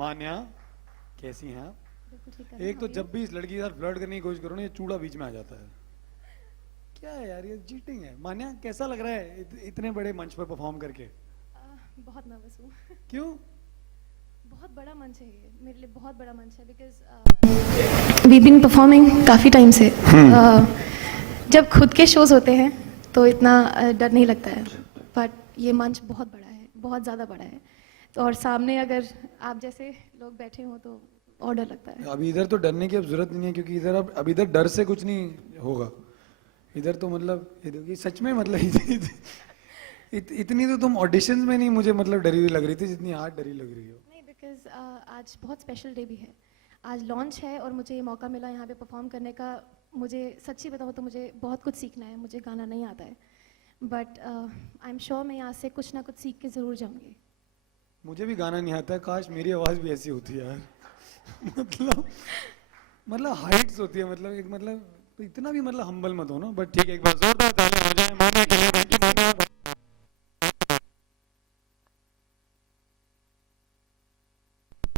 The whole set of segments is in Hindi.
मान्या, कैसी हैं आप? बिल्कुल ठीक है। एक तो जब भी इस लड़की के साथ फ्लर्ट करने की कोशिश करो ना, ये चूड़ा बीच में आ जाता है। क्या है यार, ये चीटिंग है। मान्या, कैसा लग रहा है इतने बड़े मंच पर परफॉर्म करके? बहुत नर्वस हूँ। क्यों? बहुत बड़ा मंच है ये, मेरे लिए बहुत बड़ा मंच है, बिकॉज वी बीन परफॉर्मिंग काफ़ी टाइम से। जब खुद के शोज होते हैं तो इतना डर नहीं लगता है, बट ये मंच बहुत बड़ा है, बहुत ज़्यादा बड़ा है, तो और सामने अगर आप जैसे लोग बैठे हों तो और डर लगता है। अभी इधर तो डरने की अब जरूरत नहीं है, क्योंकि इधर अब इधर डर से कुछ नहीं होगा। इधर तो मतलब ये देखिए, सच में मतलब इतनी तो तुम ऑडिशंस में नहीं मुझे मतलब डरी हुई लग रही थी जितनी आज डरी लग रही हो। नहीं, बिकॉज आज बहुत स्पेशल डे भी है, आज लॉन्च है और मुझे ये मौका मिला यहाँ पे परफॉर्म करने का। मुझे सच्ची बताऊँ तो मुझे बहुत कुछ सीखना है, मुझे गाना नहीं आता है, बट आई एम श्योर मैं यहाँ से कुछ ना कुछ सीख के ज़रूर जाऊँगी। मुझे भी गाना नहीं आता है, काश मेरी आवाज़ भी ऐसी होती है यार। मतलब हाइट्स होती है, मतलब एक मतलब तो इतना भी मतलब हम्बल मत हो ना। बट ठीक है, एक बार जोरदार तालियां हो जाए मान्या के लिए। Thank you Manya.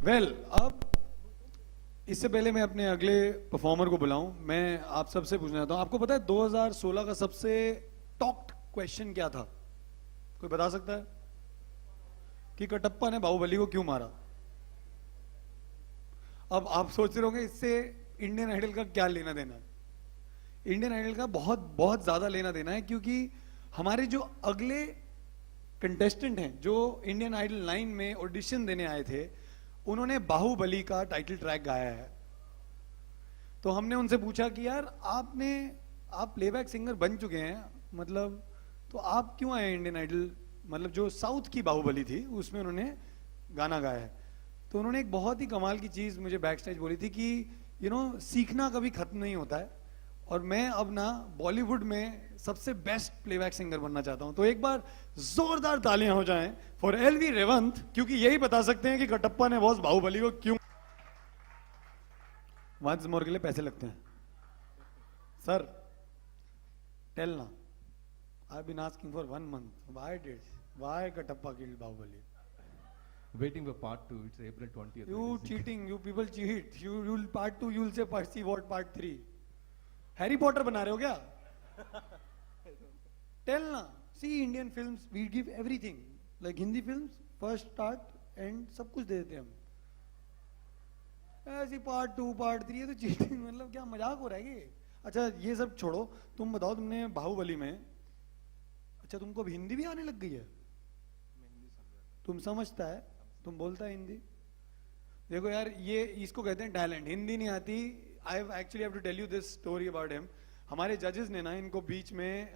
वेल, अब इससे पहले मैं अपने अगले परफॉर्मर को बुलाऊं, मैं आप सबसे पूछना चाहता हूं, आपको पता है 2016 का सबसे टॉक्ड क्वेश्चन क्या था? कोई बता सकता है? कि कटप्पा ने बाहुबली को क्यों मारा। अब आप सोच रहे होंगे इससे इंडियन आइडल का क्या लेना देना है। इंडियन आइडल का बहुत बहुत ज्यादा लेना देना है, क्योंकि हमारे जो अगले कंटेस्टेंट हैं जो इंडियन आइडल 9 में ऑडिशन देने आए थे, उन्होंने बाहुबली का टाइटल ट्रैक गाया है। तो हमने उनसे पूछा कि यार आप प्लेबैक सिंगर बन चुके हैं, मतलब तो आप क्यों आए इंडियन आइडल, मतलब जो साउथ की बाहुबली थी उसमें उन्होंने गाना गाया है। तो उन्होंने एक बहुत ही कमाल की चीज मुझे बैक स्टेज बोली थी कि सीखना कभी खत्म नहीं होता है, और मैं अब ना बॉलीवुड में सबसे बेस्ट प्लेबैक सिंगर बनना चाहता हूं। तो एक बार जोरदार तालियां हो जाएं फॉर एलवी रेवंत, क्योंकि यही बता सकते हैं कि कटप्पा ने बॉस बाहुबली को क्यों। वंस मोर के लिए पैसे लगते हैं सर, टेल ना। I been asking for 1 month, why Katappa killed Bahubali? Waiting for part 2. It's April 20th. You cheating, you people cheat. You'll part 2, you'll say Percy what part 3. Harry Potter बना रहे हो क्या? टेल ना। See Indian films we give everything, like Hindi films first start and सब कुछ दे देते हैं हम। ऐसी पार्ट 2 पार्ट 3, ये तो चीटिंग, मतलब क्या मजाक हो रहा है ये। अच्छा ये सब छोड़ो, तुम बताओ, तुमने बाहुबली में, अच्छा तुमको अब हिंदी भी आने लग गई है? तुम समझता है, तुम बोलता है हिंदी। देखो यार, ये इसको कहते हैं टैलेंट। हिंदी नहीं आती। I actually have to tell you this story about him. हमारे जजेस ने ना इनको बीच में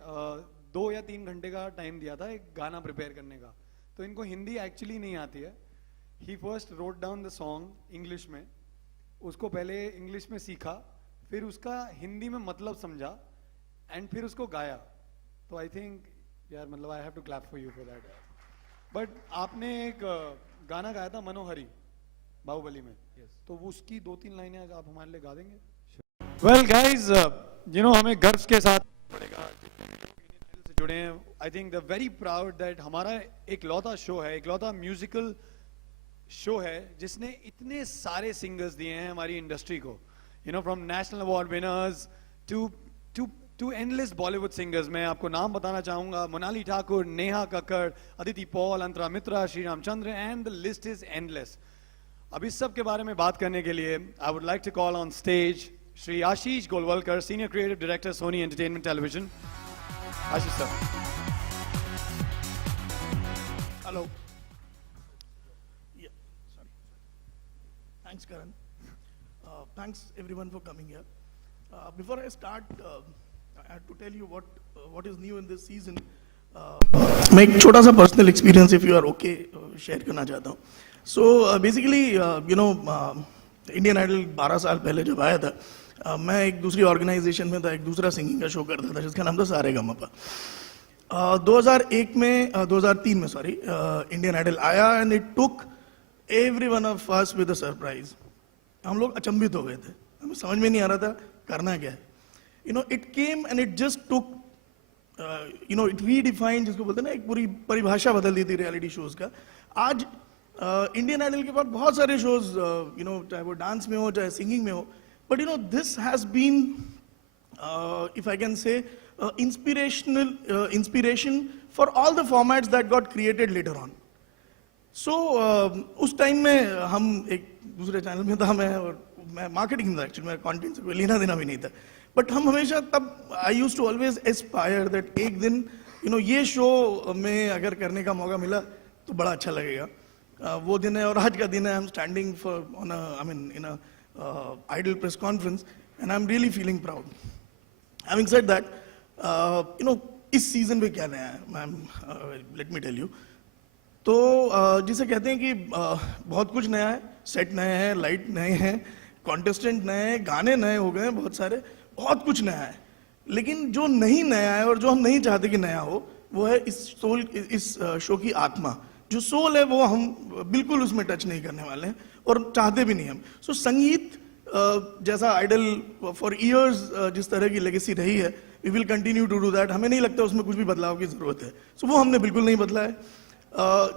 2 या 3 घंटे का टाइम दिया था एक गाना प्रिपेयर करने का। तो इनको हिंदी एक्चुअली नहीं आती है। He first wrote down the song English में, उसको पहले इंग्लिश में सीखा, फिर उसका हिंदी में मतलब समझा, एंड फिर उसको गाया। तो आई थिंक यार, मतलब I have to clap for you for that. But आपने एक गाना गाया था मनोहरी बाहुबली में, तो वो उसकी 2-3 लाइनें आज आप हमारे लिए गा देंगे? वेल गाइज, हमें गर्व के साथ पड़ेगा से जुड़े हैं। आई think the very proud that हमारा एक लौता शो है, एक लौता म्यूजिकल शो है जिसने इतने सारे सिंगर्स दिए हैं हमारी इंडस्ट्री को, from national award winners to endless Bollywood singers. मैं आपको नाम बताना चाहूंगा, Monali Thakur, Neha Kakkar, Aditi Paul, Antara Mitra, Shri Ramchandra, and the list is endless. अब इस सब के बारे में बात करने के लिए I would like to call on stage Shri Ashish Golwalkar, senior creative director, Sony entertainment television. Ashish sir. Hello. Thanks, Karan. Thanks everyone for coming here. Before I start, I have to tell you what is new in this season. मैं एक छोटा सा personal experience, if you are okay, share करना चाहता हूँ। सो बेसिकली इंडियन आइडल 12 साल पहले जब आया था, मैं एक दूसरी ऑर्गेनाइजेशन में था, एक दूसरा सिंगिंग का शो करता था जिसका नाम था सारेगामापा। 2003 में सॉरी, इंडियन आइडल आया and it took every one of us with a surprise. हम लोग अचंभित हो गए थे, हमें समझ में नहीं आ रहा था करना क्या है। It came and it just took, it redefined, जिसको बोलते हैं ना, एक पूरी परिभाषा बदल दी थी रियलिटी शोज का। आज इंडियन आइडल के बाद बहुत सारे शोज यू नो चाहे वो डांस में हो चाहे सिंगिंग में हो, but you know this has been if I can say inspiration for all the formats that got created later on. So उस टाइम में हम एक दूसरे चैनल में था, मैं मार्केटिंग में था एक्चुअली, मेरा कंटेंट से कोई लेना देना भी नहीं था, बट हम हमेशा तब I used to always aspire that एक दिन यू नो ये शो में अगर करने का मौका मिला तो बड़ा अच्छा लगेगा. वो दिन है और आज का दिन है. I am standing for on I mean in a Idol press conference and I am really feeling proud. Having said that, you know, इस सीजन में क्या नया है ma'am, let me tell you. तो जिसे कहते हैं कि बहुत कुछ नया है, सेट नए हैं, लाइट नए हैं, कॉन्टेस्टेंट नए हैं, गाने नए हो गए हैं बहुत सारे, बहुत कुछ नया है. लेकिन जो नहीं नया है और जो हम नहीं चाहते कि नया हो, वो है इस शो की आत्मा. जो सोल है वो हम बिल्कुल उसमें टच नहीं करने वाले हैं और चाहते भी नहीं हम. सो संगीत जैसा आइडल फॉर इयर्स जिस तरह की लेगेसी रही है, we will continue to do that. हमें नहीं लगता उसमें कुछ भी बदलाव की जरूरत है. सो वो हमने बिल्कुल नहीं बदला है.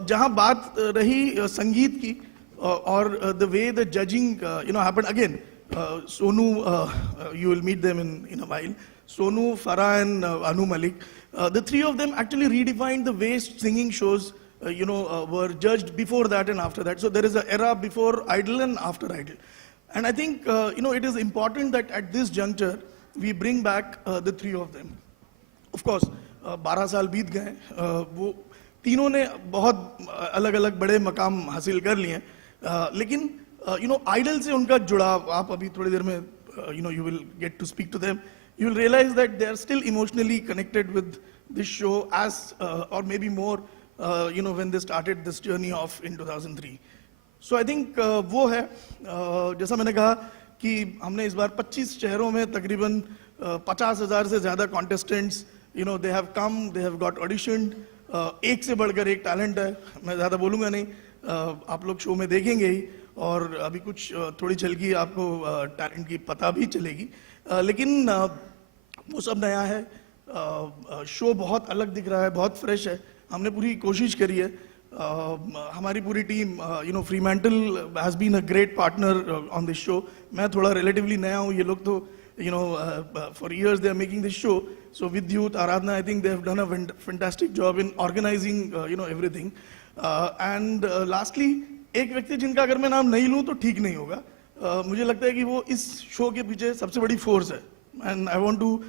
जहां बात रही संगीत की और the way the judging you know happened again, Sonu you will meet them in a while. Sonu, Farah and Anu Malik, the three of them actually redefined the way singing shows were judged before that and after that. So there is an era before Idol and after Idol. And I think, it is important that at this juncture, we bring back the three of them. Of course, 12 साल बीत गए, वो तीनों ने बहुत अलग अलग बड़े मकाम हासिल कर लिए. लेकिन, आइडल से उनका जुड़ाव, आप अभी थोड़ी देर में, you will get to speak to them. You will realize that they are still emotionally connected with this show as, or maybe more, when they started this journey off in 2003. So I think वो है, जैसा मैंने कहा कि हमने इस बार 25 शहरों में तकरीबन 50,000 से ज़्यादा contestants they have come, they have got auditioned. एक से बढ़कर एक टैलेंट है. मैं ज़्यादा बोलूँगा नहीं, आप लोग शो में देखेंगे ही, और अभी कुछ थोड़ी झलकी आपको टैलेंट की पता भी चलेगी. लेकिन वो सब नया है. शो बहुत अलग दिख रहा है, बहुत फ्रेश है. हमने पूरी कोशिश करी है. हमारी पूरी team, Fremantle has been a great partner on this show. मैं थोड़ा रिलेटिवली नया हूँ, ये लोग तो for years they are making this show. So Vidyut, Aradhana, I think they have done a fantastic job in organising everything. And lastly, एक व्यक्ति जिनका अगर मैं नाम नहीं लूँ तो ठीक नहीं होगा. मुझे लगता है कि वो इस शो के पीछे सबसे बड़ी फोर्स है. And I want to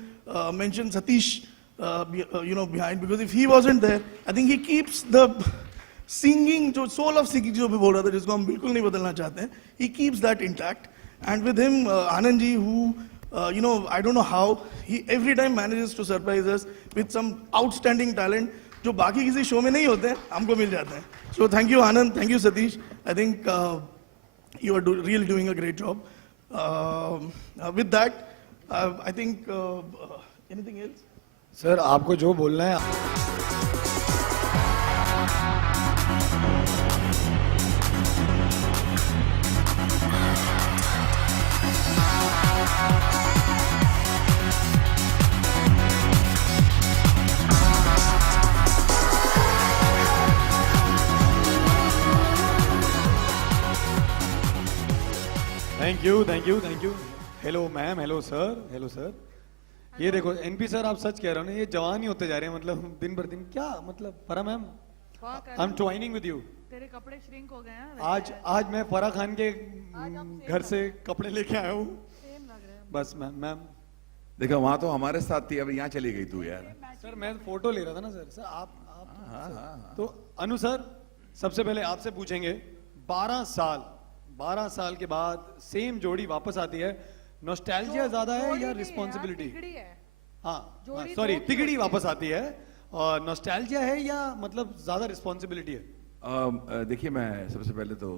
mention Satish behind, because if he wasn't there, I think he keeps the singing, जो सोल ऑफ सिंगिंग जो भी बोल रहा था, जिसको हम बिल्कुल नहीं बदलना चाहते हैं, he keeps that intact. And with him Anand ji, who I don't know how he every time manages to surprise us with some outstanding talent जो बाकी किसी शो में नहीं होते हैं, हमको मिल जाते हैं. So thank you Anand, thank you Satish. I think you are really doing a great job. With that I think anything else? Sir, आपको जो बोलना है. Thank you. Hello ma'am, hello sir. ये देखो एनपी सर, आप सच कह रहे हो ना, ये जवान ही होते जा रहे हैं, मतलब दिन भर दिन. क्या मतलब, फरा ma'am, I am joining with you. तेरे कपड़े श्रिंक हो गए हैं. आज मैं फरा खान के घर से कपड़े लेके आया हूँ. सेम लग रहे हैं. बस मैम. देखो, वहां तो हमारे साथ थी, अब यहाँ चली गई तू यार. सर मैं फोटो ले रहा था ना सर. सर आप तो अनु सर, सबसे पहले आपसे पूछेंगे, 12 साल के बाद सेम जोड़ी वापस आती है. नॉस्टैल्जिया ज्यादा है या रिस्पॉन्सिबिलिटी? हाँ, सॉरी, तिगड़ी वापस आती है, और नॉस्टैल्जिया है या मतलब ज्यादा रिस्पॉन्सिबिलिटी है? देखिए, मैं सबसे पहले तो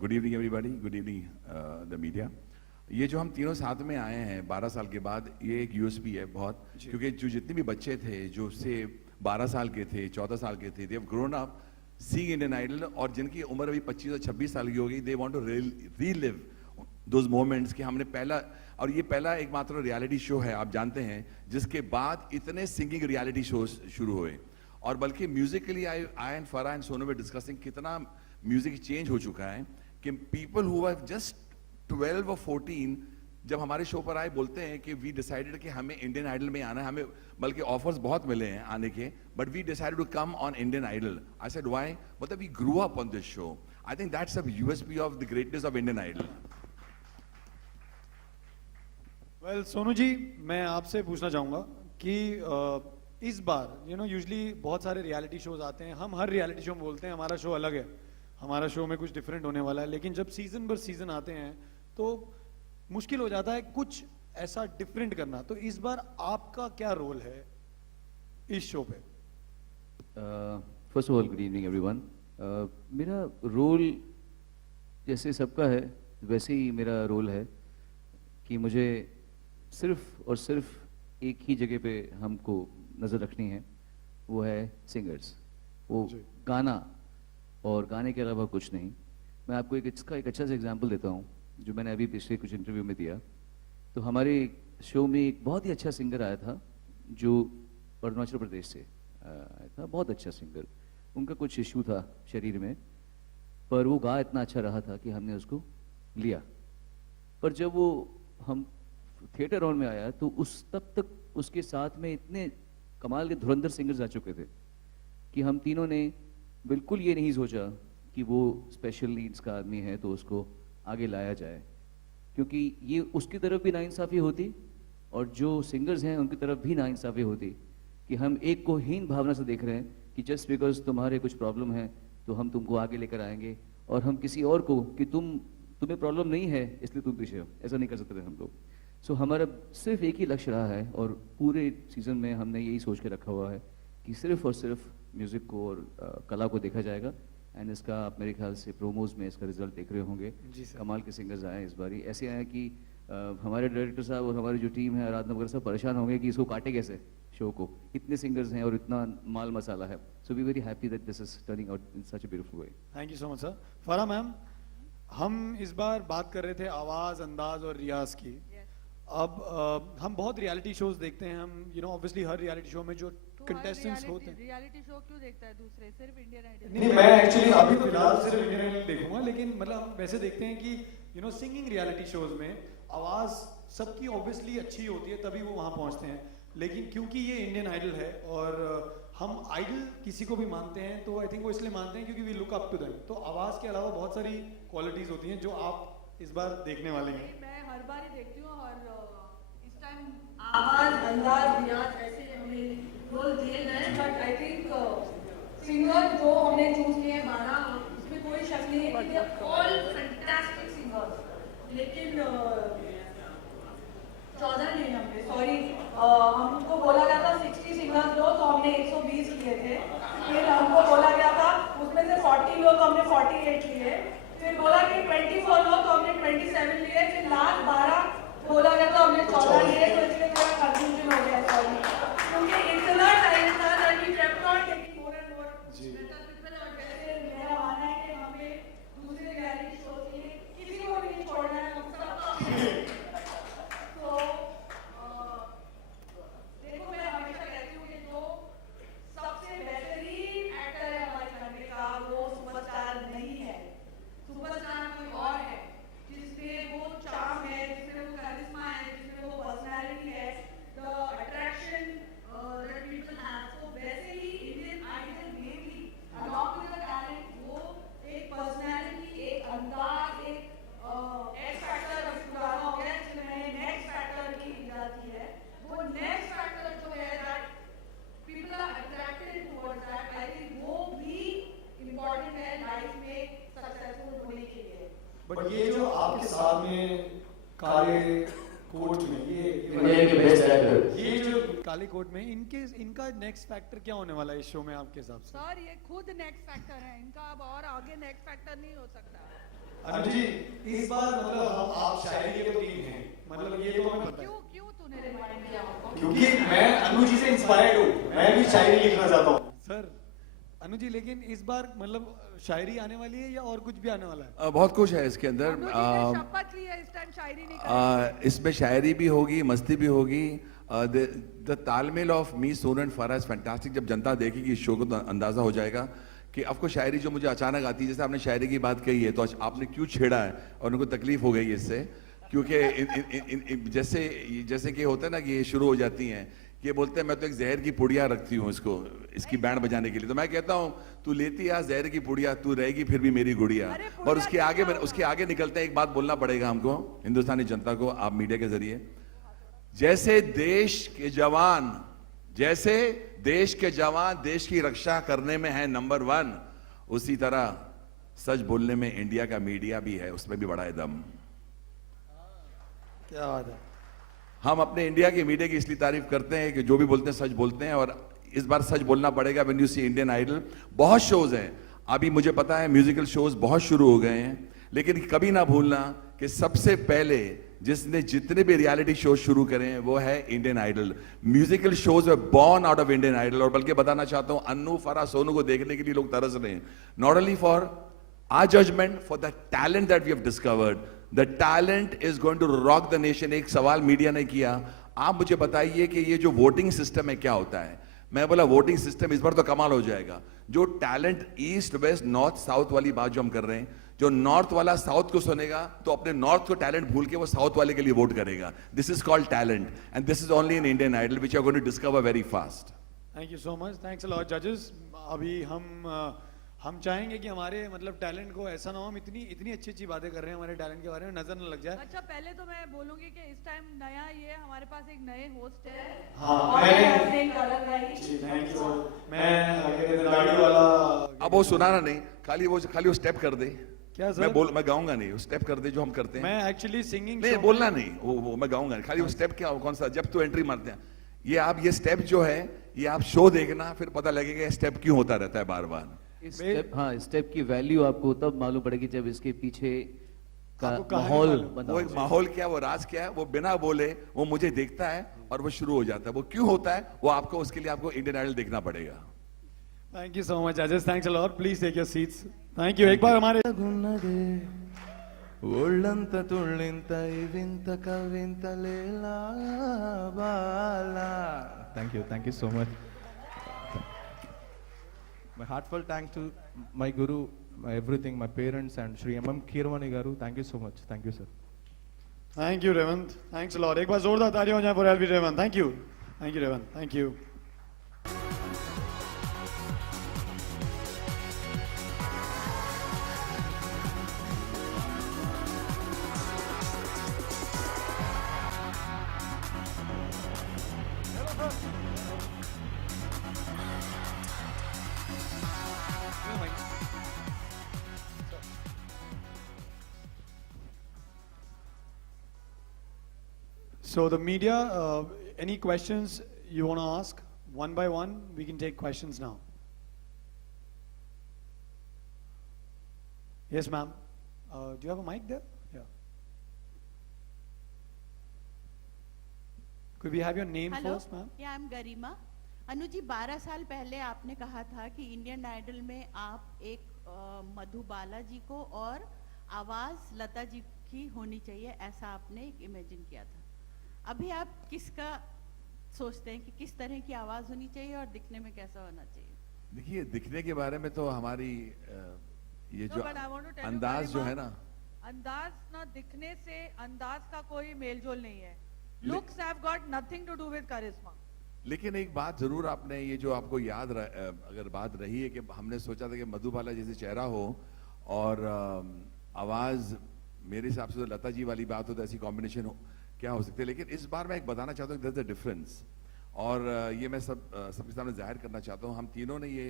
good evening everybody, good evening the media. ये जो हम तीनों साथ में आए हैं 12 साल के बाद, ये एक यूएसपी है बहुत, क्योंकि जो जितने भी बच्चे थे जो से 12 साल के थे, 14 साल के थे, they have grown up seeing Indian Idol, और जिनकी उम्र अभी 25 और 26 साल की हो गई, they want to relive those moments कि हमने पहला, और ये पहला एकमात्र रियलिटी शो है, आप जानते हैं, जिसके बाद इतने सिंगिंग रियलिटी शोज शुरू हुए. और बल्कि म्यूजिकली आई एंड फरा एंड सोनू वे डिस्कसिंग कितना म्यूजिक चेंज हो चुका है कि पीपल हु आर जस्ट 12 और 14 जब हमारे शो पर आए बोलते हैं कि वी डिसाइडेड कि हमें इंडियन आइडल में आना है, हमें बल्कि ऑफर्स बहुत मिले हैं आने के, but we decided to come on Indian Idol. I said why? मतलब we grew up on this show. I think that's a USP of the greatness of Indian Idol. Well Sonu ji, मैं आपसे पूछना चाहूँगा कि इस बार यूजुअली बहुत सारे रियलिटी शोज आते हैं, हम हर रियलिटी शो में बोलते हैं हमारा शो अलग है, हमारा शो में कुछ डिफरेंट होने वाला है, लेकिन जब सीजन पर सीजन आते हैं तो मुश्किल हो जाता है कुछ ऐसा डिफरेंट करना। तो इस बार आपका क्या रोल है इस शो पे? First of all good evening everyone. मेरा रोल जैसे सबका है वैसे ही मेरा रोल है कि मुझे सिर्फ और सिर्फ एक ही जगह पे हमको नज़र रखनी है, वो है सिंगर्स, वो गाना और गाने के अलावा कुछ नहीं। मैं आपको इसका एक अच्छा सा एग्जांपल देता हूँ जो मैंने अभी पिछले कुछ इंटरव्यू में दिया। तो हमारे शो में एक बहुत ही अच्छा सिंगर आया था जो अरुणाचल प्रदेश से आया था, बहुत अच्छा सिंगर। उनका कुछ इशू था शरीर में, पर वो गा इतना अच्छा रहा था कि हमने उसको लिया। पर जब वो हम थिएटर राउंड में आया तो तब तक उसके साथ में इतने कमाल के धुरंधर सिंगर्स आ चुके थे कि हम तीनों ने बिल्कुल ये नहीं सोचा कि वो स्पेशल नीड्स का आदमी है तो उसको आगे लाया जाए, क्योंकि ये उसकी तरफ भी नाइंसाफ़ी होती और जो सिंगर्स हैं उनकी तरफ भी नाइंसाफ़ी होती कि हम एक को हीन भावना से देख रहे हैं कि जस्ट बिकॉज तुम्हारे कुछ प्रॉब्लम है तो हम तुमको आगे लेकर आएंगे, और हम किसी और को कि तुम्हें प्रॉब्लम नहीं है इसलिए तुम पीछे हो, ऐसा नहीं कर सकते थे हम लोग। सो हमारा सिर्फ एक ही लक्ष्य रहा है और पूरे सीज़न में हमने यही सोच के रखा हुआ है कि सिर्फ और सिर्फ म्यूज़िक को और कला को देखा जाएगा। एंड इसका आप मेरे ख्याल से प्रोमोज में इसका रिजल्ट देख रहे होंगे। कमाल के सिंगर्स आए इस बारी, ऐसे आए कि हमारे डायरेक्टर साहब और हमारी जो टीम है आराधना वगैरह सब परेशान होंगे कि इसको काटे कैसे शो को, इतने सिंगर्स हैं और इतना माल मसाला है। So we very happy that this is turning out in such a beautiful way. Thank you so much sir. Farah ma'am, हम इस बार बात कर रहे थे आवाज़, अंदाज और रियाज की। अब हम बहुत रियलिटी शोज देखते हैं, हम ऑब्वियसली हर रियलिटी शो में जो कंटेस्टेंट्स होते हैं। रियलिटी शो क्यों देखता है दूसरे, सिर्फ इंडियन आइडल? नहीं, मैं एक्चुअली अभी फिलहाल सिर्फ इंडियन आइडल देखूंगा, लेकिन मतलब हम वैसे देखते हैं कि सिंगिंग रियलिटी शोज में आवाज़ सबकी ऑब्वियसली अच्छी होती है तभी वो वहाँ पहुँचते हैं, लेकिन क्योंकि ये इंडियन आइडल है और हम आइडल किसी को भी मानते हैं तो आई थिंक वो इसलिए मानते हैं क्योंकि we look up to them. तो आवाज़ के अलावा बहुत सारी क्वालिटीज़ होती हैं जो आप इस बार देखने वाले हैं। मैं हर बार ही देखती हूँ और इस टाइम आवाज, अंदाज, रियाज ऐसे हमें रोल दिए गए, बट आई थिंक सिंगर जो हमने चूज किए हैं 12, उसमें कोई शक नहीं है कि ऑल फैंटास्टिक सिंगर्स, लेकिन 14 नहीं, हमने सॉरी हमको बोला गया था 60 सिंगर्स लो तो हमने 120 लिए थे, फिर हमको बोला गया था उसमें से 40 लो तो हमने 48 लिए, फिर बोला कि 24 लो तो हमने 27 लिए, फिर लास्ट 12 बोला गया तो हमने 14 लिए, तो इसलिए थोड़ा कंफ्यूजन हो गया सॉरी, क्योंकि इतना टाइम था that we kept on taking more and more people, और जैसे मेरा मानना है कि हमें दूसरे रियलिटी शो के लिए किसी को भी नहीं छोड़ना है, हम सबका। तो देखो, मैं हमेशा कहती हूँ कि जो सबसे बेहतरीन एक्टर है हमारे कंट्री का वो सुपरस्टार नहीं है, सुपरस्टार कोई और है जिसमें वो चार्म है, जिसमें वो करिश्मा है, जिसमें वो पर्सनालिटी है, the attraction that people have. तो वैसे ही इंडियन आइडल में भी अलॉन्ग विद द टैलेंट वो एक पर्सनालिटी, एक अंदाज, एक एक्स फैक्टर अभी पुराना हो गया जिसमें मैंने नेक्स्ट फैक्टर की जाती है, वो नेक्स्ट फैक्टर जो है that people are attracted towards that, I think वो भी इम्पोर्टेंट है लाइफ में सक्सेसफुल होने के लिए। बट ये जो आपके साथ में काले कोट में ये जो काले कोट में इनका नेक्स्ट फैक्टर क्या होने वाला है इस शो में आपके हिसाब से? सर ये खुद नेक्स्ट फैक्टर है इनका, अब और आगे नेक्स्ट फैक्टर नहीं हो सकता। अनु जी, इस बार मतलब आप शायरी के तो टीम हैं, मतलब ये तो हमें पता है। क्यों तूने रिमाइंड किया हमको? क्योंकि मैं अनु जी से इंस्पायर्ड हूँ, मैं भी शायरी लिखना चाहता हूँ। सर अनु जी, लेकिन इस बार मतलब शायरी आने वाली है या और कुछ भी आने वाला है? बहुत कुछ है इसके अंदर। अनु जी ने शपथ ली है इस टाइम शायरी नहीं करेंगे। इसमें शायरी भी होगी, मस्ती भी होगी। द तालमेल of me, Sonu and Farah is fantastic. जब जनता देखेगी इस शो को तो अंदाजा हो जाएगा कि आपको शायरी जो मुझे अचानक आती है, जैसे आपने शायरी की बात कही है, तो आपने क्यों छेड़ा है और उनको तकलीफ हो गई है इससे, क्योंकि जैसे कि होता है ना कि ये शुरू हो जाती हैं, ये बोलते हैं मैं तो एक जहर की पुड़िया रखती हूँ इसकी बैंड बजाने के लिए, तो मैं कहता हूँ तू लेती आ जहर की पुड़िया, तू रहेगी फिर भी मेरी गुड़िया। और उसके आगे निकलते हैं, एक बात बोलना पड़ेगा हमको, हिंदुस्तानी जनता को, आप मीडिया के जरिए, जैसे देश के जवान देश की रक्षा करने में है नंबर 1, उसी तरह सच बोलने में इंडिया का मीडिया भी है, उसमें भी बड़ा है दम। क्या बात है। हम अपने इंडिया की मीडिया की इसलिए तारीफ करते हैं कि जो भी बोलते हैं सच बोलते हैं, और इस बार सच बोलना पड़ेगा। When you see Indian Idol, बहुत शोज हैं अभी, मुझे पता है म्यूजिकल शोज बहुत शुरू हो गए हैं, लेकिन कभी ना भूलना कि सबसे पहले जिसने जितने भी रियलिटी शो शुरू करे हैं वो है Indian Idol. Musical shows were born out of Indian Idol, और बल्कि बताना चाहता हूं अन्नू, फराह, सोनू को देखने के लिए लोग तरस रहे हैं, not only for our judgement, for the talent that we have discovered. The talent is going to rock the nation. एक सवाल मीडिया ने किया, आप मुझे बताइए कि ये जो वोटिंग सिस्टम है क्या होता है। मैं बोला वोटिंग सिस्टम इस बार तो कमाल हो जाएगा। जो talent east west north south वाली बात जो हम कर रहे हैं, जो नॉर्थ वाला साउथ को सुनेगा तो अपने नॉर्थ को टैलेंट भूल के वो साउथ वाले के लिए वोट करेगा। This is called talent, and this is only in Indian Idol which you are going to discover very fast. Thank you so much, thanks a lot जजेस। अभी हम चाहेंगे कि हमारे मतलब टैलेंट को ऐसा ना हो, हम इतनी अच्छी बातें कर रहे हैं हमारे टैलेंट के बारे में, नजर न लग जाए। अच्छा, पहले तो मैं बोलूंगी कि इस टाइम नया ये हमारे पास एक नए होस्ट है। हाँ, और मैं- एक अलग रही। जी, थैंक यू। मैं गाड़ी वाला अब वो सुनाना नहीं, खाली वो स्टेप कर दे। क्या सर? मैं गाऊंगा नहीं, वो स्टेप कर दे जो हम करते हैं। मैं एक्चुअली सिंगिंग नहीं बोलना नहीं, वो मैं गाऊंगा नहीं, खाली वो स्टेप क्या कौन सा, जब तो एंट्री मारते हैं ये स्टेप जो है ये आप शो देखना, फिर पता लगेगा ये स्टेप क्यों होता रहता है बार बार। स्टेप की वैल्यू आपको तब मालूम पड़ेगी जब इसके पीछे का आपको कहानी माहौल मालूम। बना वो हो। एक माहौल क्या है, वो राज क्या है, वो बिना बोले वो मुझे देखता है और वो शुरू हो जाता है। वो क्यों होता है वो आपको, उसके लिए आपको इंडियन आइडल देखना पड़ेगा। थैंक यू सो मच जजेस, thanks a lot, please take your seats. Thank you. एक बार हमारे ఒళ్ళంత తుళ్ళింత ఇవింత కవింత లేలా బాలా. Thank you so much. My heartfelt thanks to my guru, my everything, my parents and Shri M.M. Keeravani garu. Thank you so much. Thank you, sir. Thank you Revanth, thanks a lot. एक बार जोरदार तालियां हो जाए for LV Revanth. Thank you Revanth, thank you. So the media, any questions you want to ask? One by one, we can take questions now. Yes, ma'am. Do you have a mic there? Yeah. Could we have your name hello, first, ma'am? या आई एम गरिमा। अनु जी, 12 साल पहले आपने कहा था कि इंडियन आइडल में आप एक मधुबाला जी को और आवाज लता जी की होनी चाहिए, ऐसा आपने एक इमेजिन किया था। अभी आप किसका सोचते हैं कि किस तरह की आवाज होनी चाहिए और दिखने में कैसा होना चाहिए? देखिए, दिखने के बारे में तो हमारी ये No, जो but I want to tell you, अंदाज जो गरिमा, है ना, अंदाज ना दिखने से अंदाज का कोई मेलजोल नहीं है। Looks have got nothing to do with charisma. लेकिन एक बात जरूर आपने, ये जो आपको याद अगर बात रही है कि हमने सोचा था कि मधुबाला जैसे चेहरा हो और आवाज मेरे हिसाब से तो लता जी वाली बात हो, तो ऐसी कॉम्बिनेशन हो क्या हो सकती है। लेकिन इस बार मैं एक बताना चाहता हूँ, देयर इज अ डिफरेंस, और ये मैं सबके सामने जाहिर करना चाहता हूँ। हम तीनों ने ये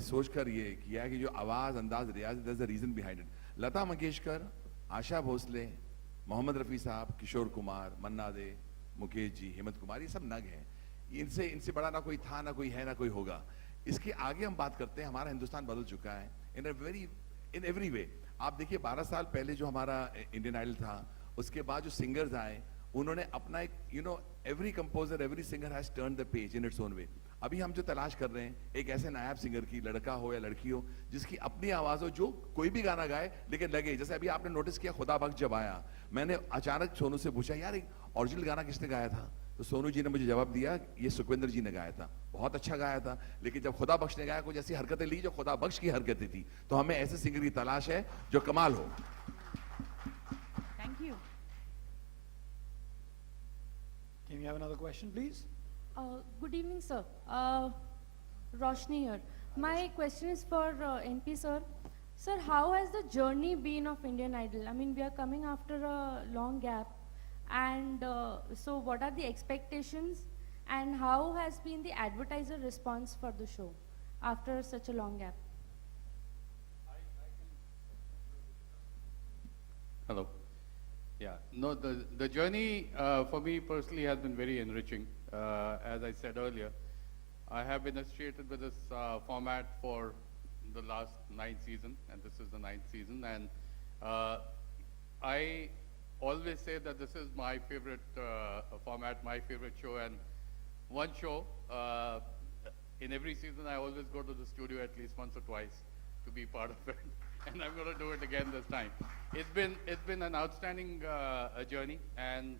सोचकर ये किया है कि जो आवाज, अंदाज, रियाज, there is a reason behind it. Lata Mangeshkar, Asha Bhosle, Mohammed Rafi साहब, किशोर कुमार, मन्ना डे, मुकेश जी, हेमंत कुमार, ये सब नग हैं। इनसे बड़ा ना कोई था, ना कोई है, ना कोई होगा। इसके आगे हम बात करते हैं, हमारा हिंदुस्तान बदल चुका है इन एवरी वे। आप देखिए 12 साल पहले जो हमारा इंडियन आइडल था, उसके बाद जो सिंगर्स आए, उन्होंने अपना एक every composer, every singer has turn the page in its own way. अभी हम जो तलाश कर रहे हैं एक ऐसे नायाब सिंगर की, लड़का हो या लड़की हो, जिसकी अपनी आवाज हो, जो कोई भी गाना गाए लेकिन लगे। जैसे अभी आपने नोटिस किया, खुदा बख्श जब आया, मैंने अचानक सोनू से पूछा, यार एक ओरिजिनल गाना किसने गाया था? तो सोनू जी ने मुझे जवाब दिया ये सुखविंदर जी ने गाया था, बहुत अच्छा गाया था, लेकिन जब खुदा बख्श ने गाया कुछ ऐसी हरकतें ली जो खुदा बख्श की हरकतें थी। तो हमें ऐसे सिंगर की तलाश है जो कमाल हो। Thank you. Can we have another question, please? Good evening, sir. Roshni here. My question is for NP sir. Sir, how has the journey been of Indian Idol? I mean, we are coming after a long gap, and so what are the expectations, and how has been the advertiser response for the show after such a long gap? Hello. Yeah, no, the journey for me personally has been very enriching. As I said earlier, I have been associated with this format for the last 9th season, and this is the 9th season. And I always say that this is my favorite format, my favorite show, and one show in every season I always go to the studio at least once or twice to be part of it. And I'm going to do it again this time. It's been an outstanding journey, and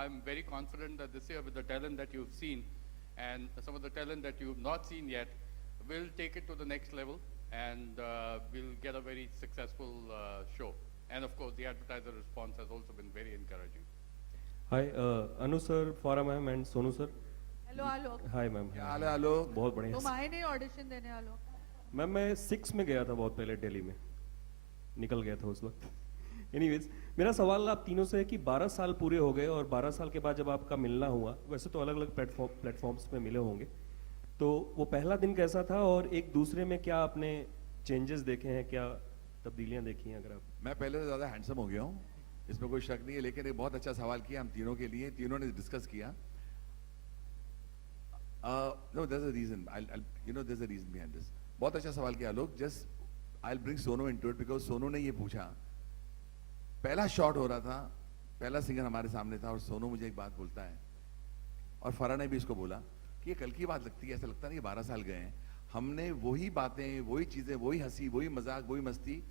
I'm very confident that this year, with the talent that you've seen and some of the talent that you've not seen yet, we'll take it to the next level, and we'll get a very successful show. And of course, the advertiser response has also been very encouraging. Hi, Anu sir, Farah ma'am and Sonu sir. Hello Alok, Hi ma'am. क्या हाल है आलोक? बहुत बढ़िया। तुम आए नहीं ऑडिशन देने आलोक? मैम मैं 6 में गया था बहुत पहले दिल्ली में, निकल गया था उस वक्त। एनीवेज, मेरा सवाल आप तीनों से है कि 12 साल पूरे हो गए और 12 साल के बाद जब आपका मिलना हुआ, वैसे तो अलग अलग प्लेटफॉर्म्स पे मिले होंगे, तो वो पहला दिन कैसा था और एक दूसरे में क्या आपने चेंजेस देखे हैं, क्या तब्दीलियां देखी हैं? अगर आप मैं पहले से ज़्यादा हैंडसम हो गया हूँ, इसमें कोई शक नहीं है, लेकिन एक बहुत अच्छा सवाल किया हम तीनों के लिए, तीनों ने डिस्कस किया। No, there's a reason. There's a reason behind this. बहुत अच्छा सवाल किया लोग। Just I'll bring Sonu into it because Sonu ने ये पूछा, पहला शॉट हो रहा था, पहला सिंगर हमारे सामने था और सोनू मुझे एक बात बोलता है, और फरा ने भी इसको बोला कि ये कल की बात लगती है, ऐसा लगता नहीं 12 साल गए हैं। हमने वही बातें, वही चीजें, वही हंसी, वही मजाक, वही मस्ती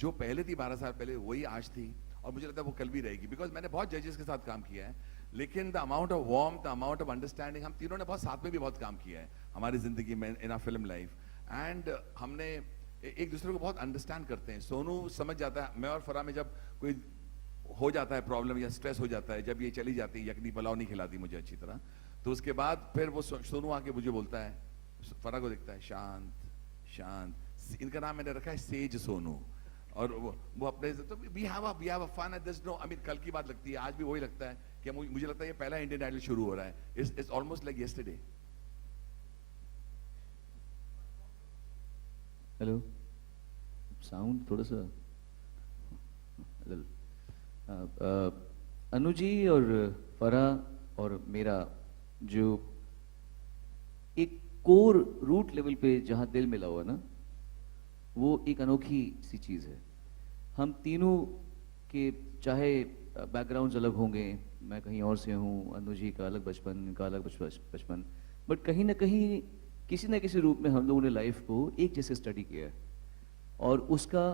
जो पहले थी 12 साल पहले, वही आज थी, और मुझे लगता है वो कल भी रहेगी। बिकॉज मैंने बहुत जजेस के साथ काम किया है, लेकिन the amount of warm, the amount of understanding, हम तीनों ने बहुत साथ में भी बहुत काम किया है हमारी जिंदगी में, in our film life, and हमने एक दूसरे को बहुत अंडरस्टैंड करते हैं। सोनू समझ जाता है, मैं और फरा में जब कोई हो जाता है प्रॉब्लम या स्ट्रेस हो जाता है, जब ये चली जाती है, यखनी पुलाव नहीं खिलाती मुझे अच्छी तरह, तो उसके बाद फिर वो सोनू आके मुझे बोलता है, फरा को देखता है, शांत शांत, इनका नाम मैंने रखा है सेज सोनू, और वो अपने तो we have a fun at this, no I mean कल की बात लगती है, आज भी वही लगता है कि मुझे लगता है ये पहला इंडियन आइडल शुरू हो रहा है, it's almost like yesterday. Hello, sound थोड़ा सा अनु जी और फरा और मेरा जो एक कोर रूट लेवल पे जहाँ दिल मिला हुआ ना, वो एक अनोखी सी चीज़ है। हम तीनों के चाहे बैकग्राउंड्स अलग होंगे, मैं कहीं और से हूँ, अनु जी का अलग बचपन, इनका अलग बचपन, बट कहीं ना कहीं किसी न किसी रूप में हम लोगों ने लाइफ को एक जैसे स्टडी किया है, और उसका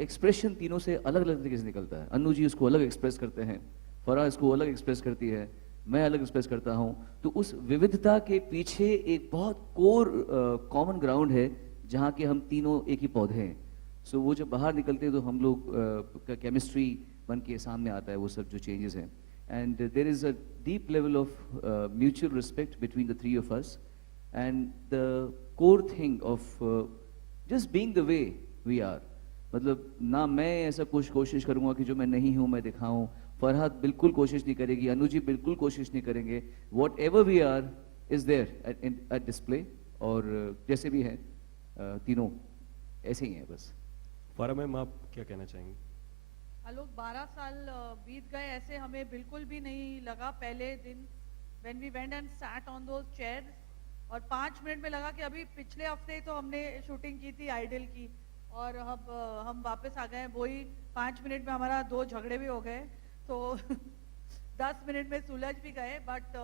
एक्सप्रेशन तीनों से अलग अलग तरीके से निकलता है। अनु जी उसको अलग एक्सप्रेस करते हैं, फरा इसको अलग एक्सप्रेस करती है, मैं अलग एक्सप्रेस करता हूँ। तो उस विविधता के पीछे एक बहुत कोर कॉमन ग्राउंड है जहाँ के हम तीनों एक ही पौधे हैं। सो वो जब बाहर निकलते हैं तो हम लोग का केमिस्ट्री बन के सामने आता है, वो सब जो चेंजेस हैं, and there is a deep level of mutual respect between the three of us, and the core thing of just being the way we are. मतलब ना मैं ऐसा कुछ कोशिश करूँगा कि जो मैं नहीं हूँ मैं दिखाऊँ, फरहाद बिल्कुल कोशिश नहीं करेगी, अनु जी बिल्कुल कोशिश नहीं करेंगे, whatever we are is there at display, और जैसे भी हैं तीनों ऐसे ही हैं बस। फरा मैम, आप क्या कहना चाहेंगे? आलोक, 12 साल बीत गए ऐसे हमें बिल्कुल भी नहीं लगा पहले दिन, when we went and sat on those chairs, और 5 मिनट में लगा कि अभी पिछले हफ्ते तो हमने शूटिंग की थी आइडल की, और अब हम वापस आ गए, वही 5 मिनट में हमारा 2 झगड़े भी हो गए, तो 10 मिनट में सुलझ भी गए। बट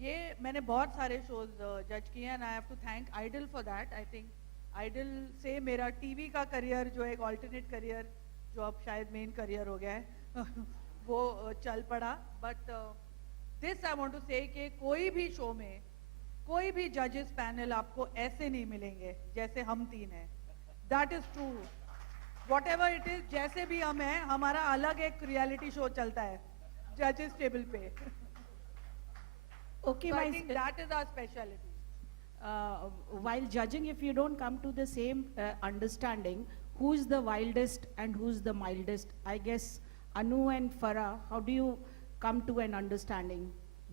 ये मैंने बहुत सारे शोज जज किए, and I have to thank Idol for that. I think Idol से मेरा टीवी का करियर, जो एक ऑल्टरनेट करियर जो अब शायद मेन करियर हो गया है वो चल पड़ा। But this I want to say कि कोई भी शो में कोई भी जजेस पैनल आपको ऐसे नहीं मिलेंगे जैसे हम तीन हैं. That is true. What ever it is, जैसे भी हम हैं, हमारा अलग एक रियलिटी शो चलता है जजेस टेबल पे. Okay, So I my think that is our specialty. while judging, if you don't come to the same understanding, who's the wildest and who's the mildest? I guess Anu and Farah, how do you come to an understanding?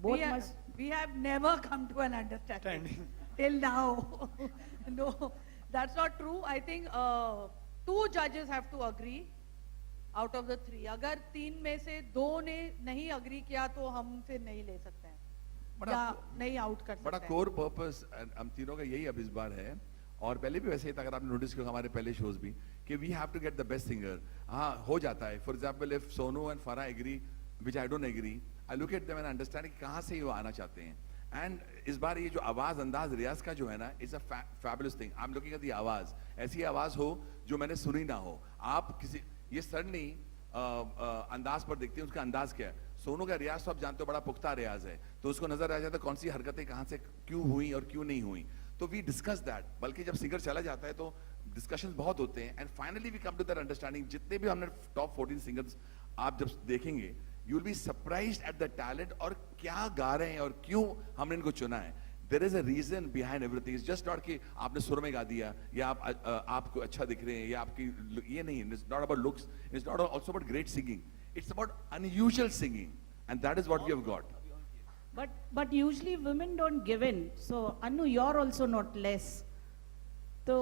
Both must. We have never come to an understanding till now. No, that's not true. I think two judges have to agree out of the three. अगर तीन में से दो ने नहीं agree किया तो हम फिर नहीं ले सकते हैं या नहीं आउट कर बड़ा सकते हैं. कोर पर्पस हम तीनों का यही अब इस बार है, और पहले भी वैसे ही था, अगर आपने नोटिस किया हमारे पहले शोज भी, कि we have to get the best singer. हाँ, हो जाता है. For example if Sonu and Farah agree which I don't agree, I look at them and understand कि कहाँ से वो आना चाहते हैं. एंड इस बार ये जो आवाज अंदाज रियाज का जो है ना, it's a fabulous thing. I am looking at the आवाज, ऐसी आवाज हो जो मैंने सुनी ना हो. आप किसी ये सडनली अंदाज पर देखते हैं उसका अंदाज क्या है. सोनू का रियाज तो आप जानते हो बड़ा पुख्ता रियाज है, तो उसको नजर आ जाता है कौन सी हरकतें कहाँ से क्यों हुई और क्यों नहीं हुई. तो वी डिस्कस दैट. बल्कि जब सिंगर चला जाता है तो डिस्कशंस बहुत होते हैं, and finally we come to that understanding. जितने भी हमने टॉप 14 सिंगर्स आप जब देखेंगे, you will be surprised at the talent और क्या गा रहे हैं और क्यों हमने इनको चुना है. There is a reason behind everything. It's just not कि आपने सुर में गा दिया या आपको अच्छा दिख रहे हैं या आपकी ये नहीं. It's not about looks, it's not also about great singing. It's about unusual singing, and that is what we have got. But usually women don't give in. So Anu, you're also not less. तो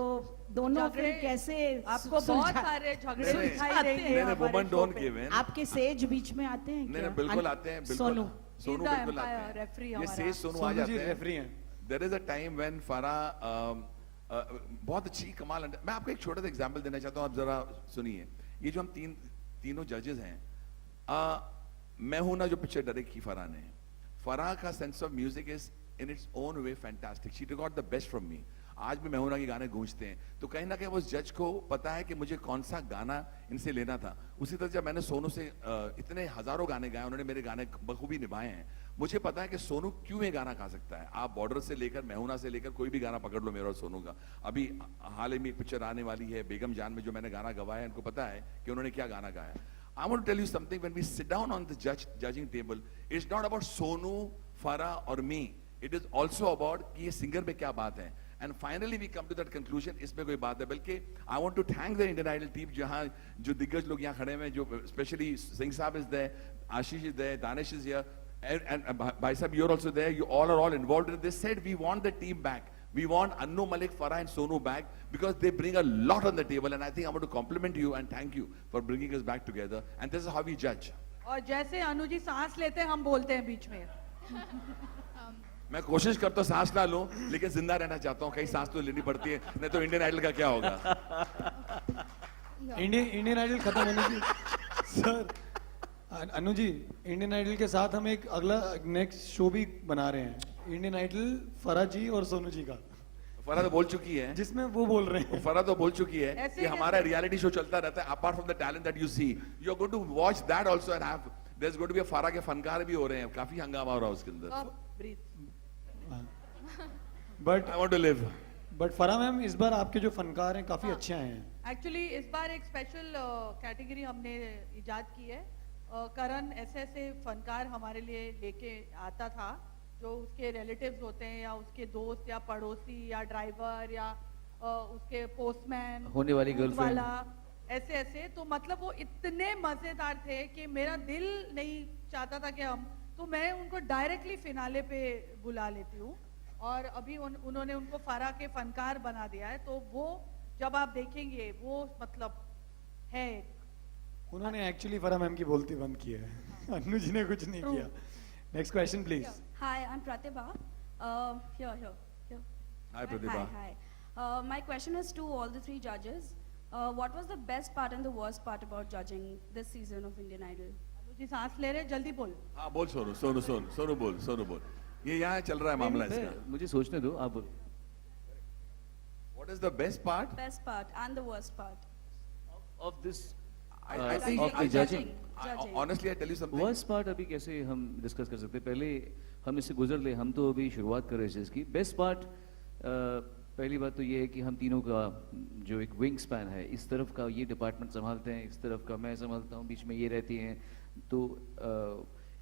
दोनों फिर झगड़े- कैसे आपको बहुत सुलझा- सारे झगड़े नहीं, दिखाई नहीं, देंगे नहीं, हमारे women show don't पे. give in. आपके सेज बीच में आते हैं नहीं क्या? नहीं बिल्कुल आते हैं, बिल्कुल. सोनू. सोनू He's the बिल्कुल आते umpire, हैं. referee ये हमारा. सेज सोनू आ सोनू जी जाते हैं. रेफरी हैं. There is a time when Farah बहुत अच्छी कमाल. मैं आपको एक छोटा सा एग्जांपल देना चाहता हूँ, आप जरा सुनिए. ये जो हम तीनों जजेस हैं, मैं हूं ना जो पिक्चर डायरेक्ट की फरा ने. फरा का sense of music is in its own way fantastic. She got the best from me. आज भी मैं हूं ना के गाने गूंजते हैं, तो कहीं ना कहीं उस जज को पता है कि मुझे कौन सा गाना इनसे लेना था. उसी तरह जब मैंने सोनू से इतने हजारों गाने गाए, उन्होंने मेरे गाने बखूबी निभाए हैं. मुझे पता है कि सोनू क्यों ये गाना गा सकता है. आप बॉर्डर से लेकर मेहुना से लेकर कोई भी गाना पकड़ लो मेरा और सोनू का. अभी हाल ही में एक पिक्चर आने वाली है बेगम जान में, जो मैंने गाना गवाया, इनको पता है कि उन्होंने क्या गाना गाया. I want to tell you something. When we sit down on the judging table, it's not about Sonu, Farah or me. It is also about कि ये singer में क्या बात है. And finally we come to that conclusion, इसमें कोई बात है. बल्कि I want to thank the Indian Idol team, जहाँ जो दिग्गज लोग यहाँ खड़े हैं, जो especially Singh साहब is there, Ashish is there, Danish is here, and Bhai Sahab, you're also there. You all are all involved. They said we want the team back. We want Anu Malik, Farah and Sonu back because they bring a lot on the table, and I think I want to compliment you and thank you for bringing us back together. And this is how we judge. और जैसे अनु जी सांस लेते हैं, हम बोलते हैं बीच में. मैं कोशिश करता हूँ सांस ना लूं, लेकिन जिंदा रहना चाहता हूँ. कहीं सांस तो लेनी पड़ती है, नहीं तो इंडियन आइडल का क्या होगा. इंडियन आइडल खत्म होने की sir. Anu ji, Indian idol के साथ हम एक अगला नेक्स्ट शो भी बना रहे हैं, इंडियन आइडल फरा जी और सोनू जी का, फरा तो बोल चुकी है, जिसमें वो बोल रहे हैं. फरा तो बोल चुकी है ऐसे कि हमारा रियलिटी शो चलता रहता है. Apart from the talent that you see, you are going to watch that also and have there is going to be a Farah के फनकार भी हो रहे हैं. काफी हंगामा हो रहा है उसके अंदर. Stop, breathe. But I want to live. Farah ma'am, इस बार आपके जो फनकार हैं काफी अच्छे आए हैं. एक्चुअली इस बार एक स्पेशल कैटेगरी हमने इजाद की है. करण ऐसे फनकार हमारे लिए लेके आता था जो उसके रिलेटिव्स होते हैं या उसके दोस्त या पड़ोसी या ड्राइवर या उसके पोस्टमैन होने वाली गर्लफ्रेंड. ऐसे तो मतलब वो इतने मजेदार थे कि मेरा दिल नहीं चाहता था कि हम, तो मैं उनको डायरेक्टली फिनाले पे बुला लेती हूँ. और अभी उन्होंने उनको फरा के फनकार बना दिया है, तो वो जब आप देखेंगे वो मतलब है. उन्होंने एक्चुअली फरा मैम की बोलती बंद की है. अनु जी ने कुछ नहीं किया. Next question please. Hi, I'm Pratibha. Here. Hi Pratibha. Hi. My question is to all the three judges. What was the best part and the worst part about judging this season of Indian Idol? Anu ji सांस ले रहे, जल्दी बोल. हाँ बोल सोनू बोल. ये यहाँ चल रहा है मामला इसका. मुझे सोचने दो, आप बोलो. What is the best part? Best part and the worst part. Of this I think of the judging. ऊर्जा चाहिए। Honestly, I tell you something. Worst part अभी कैसे हम डिस्कस कर सकते हैं? पहले हम इससे गुजर ले, हम तो अभी शुरुआत कर रहे हैं इस चीज़ की। बेस्ट पार्ट, पहली बात तो ये है कि हम तीनों का जो एक विंग स्पैन है, इस तरफ का ये डिपार्टमेंट संभालते हैं, इस तरफ का मैं संभालता हूँ, बीच में ये रहती हैं, तो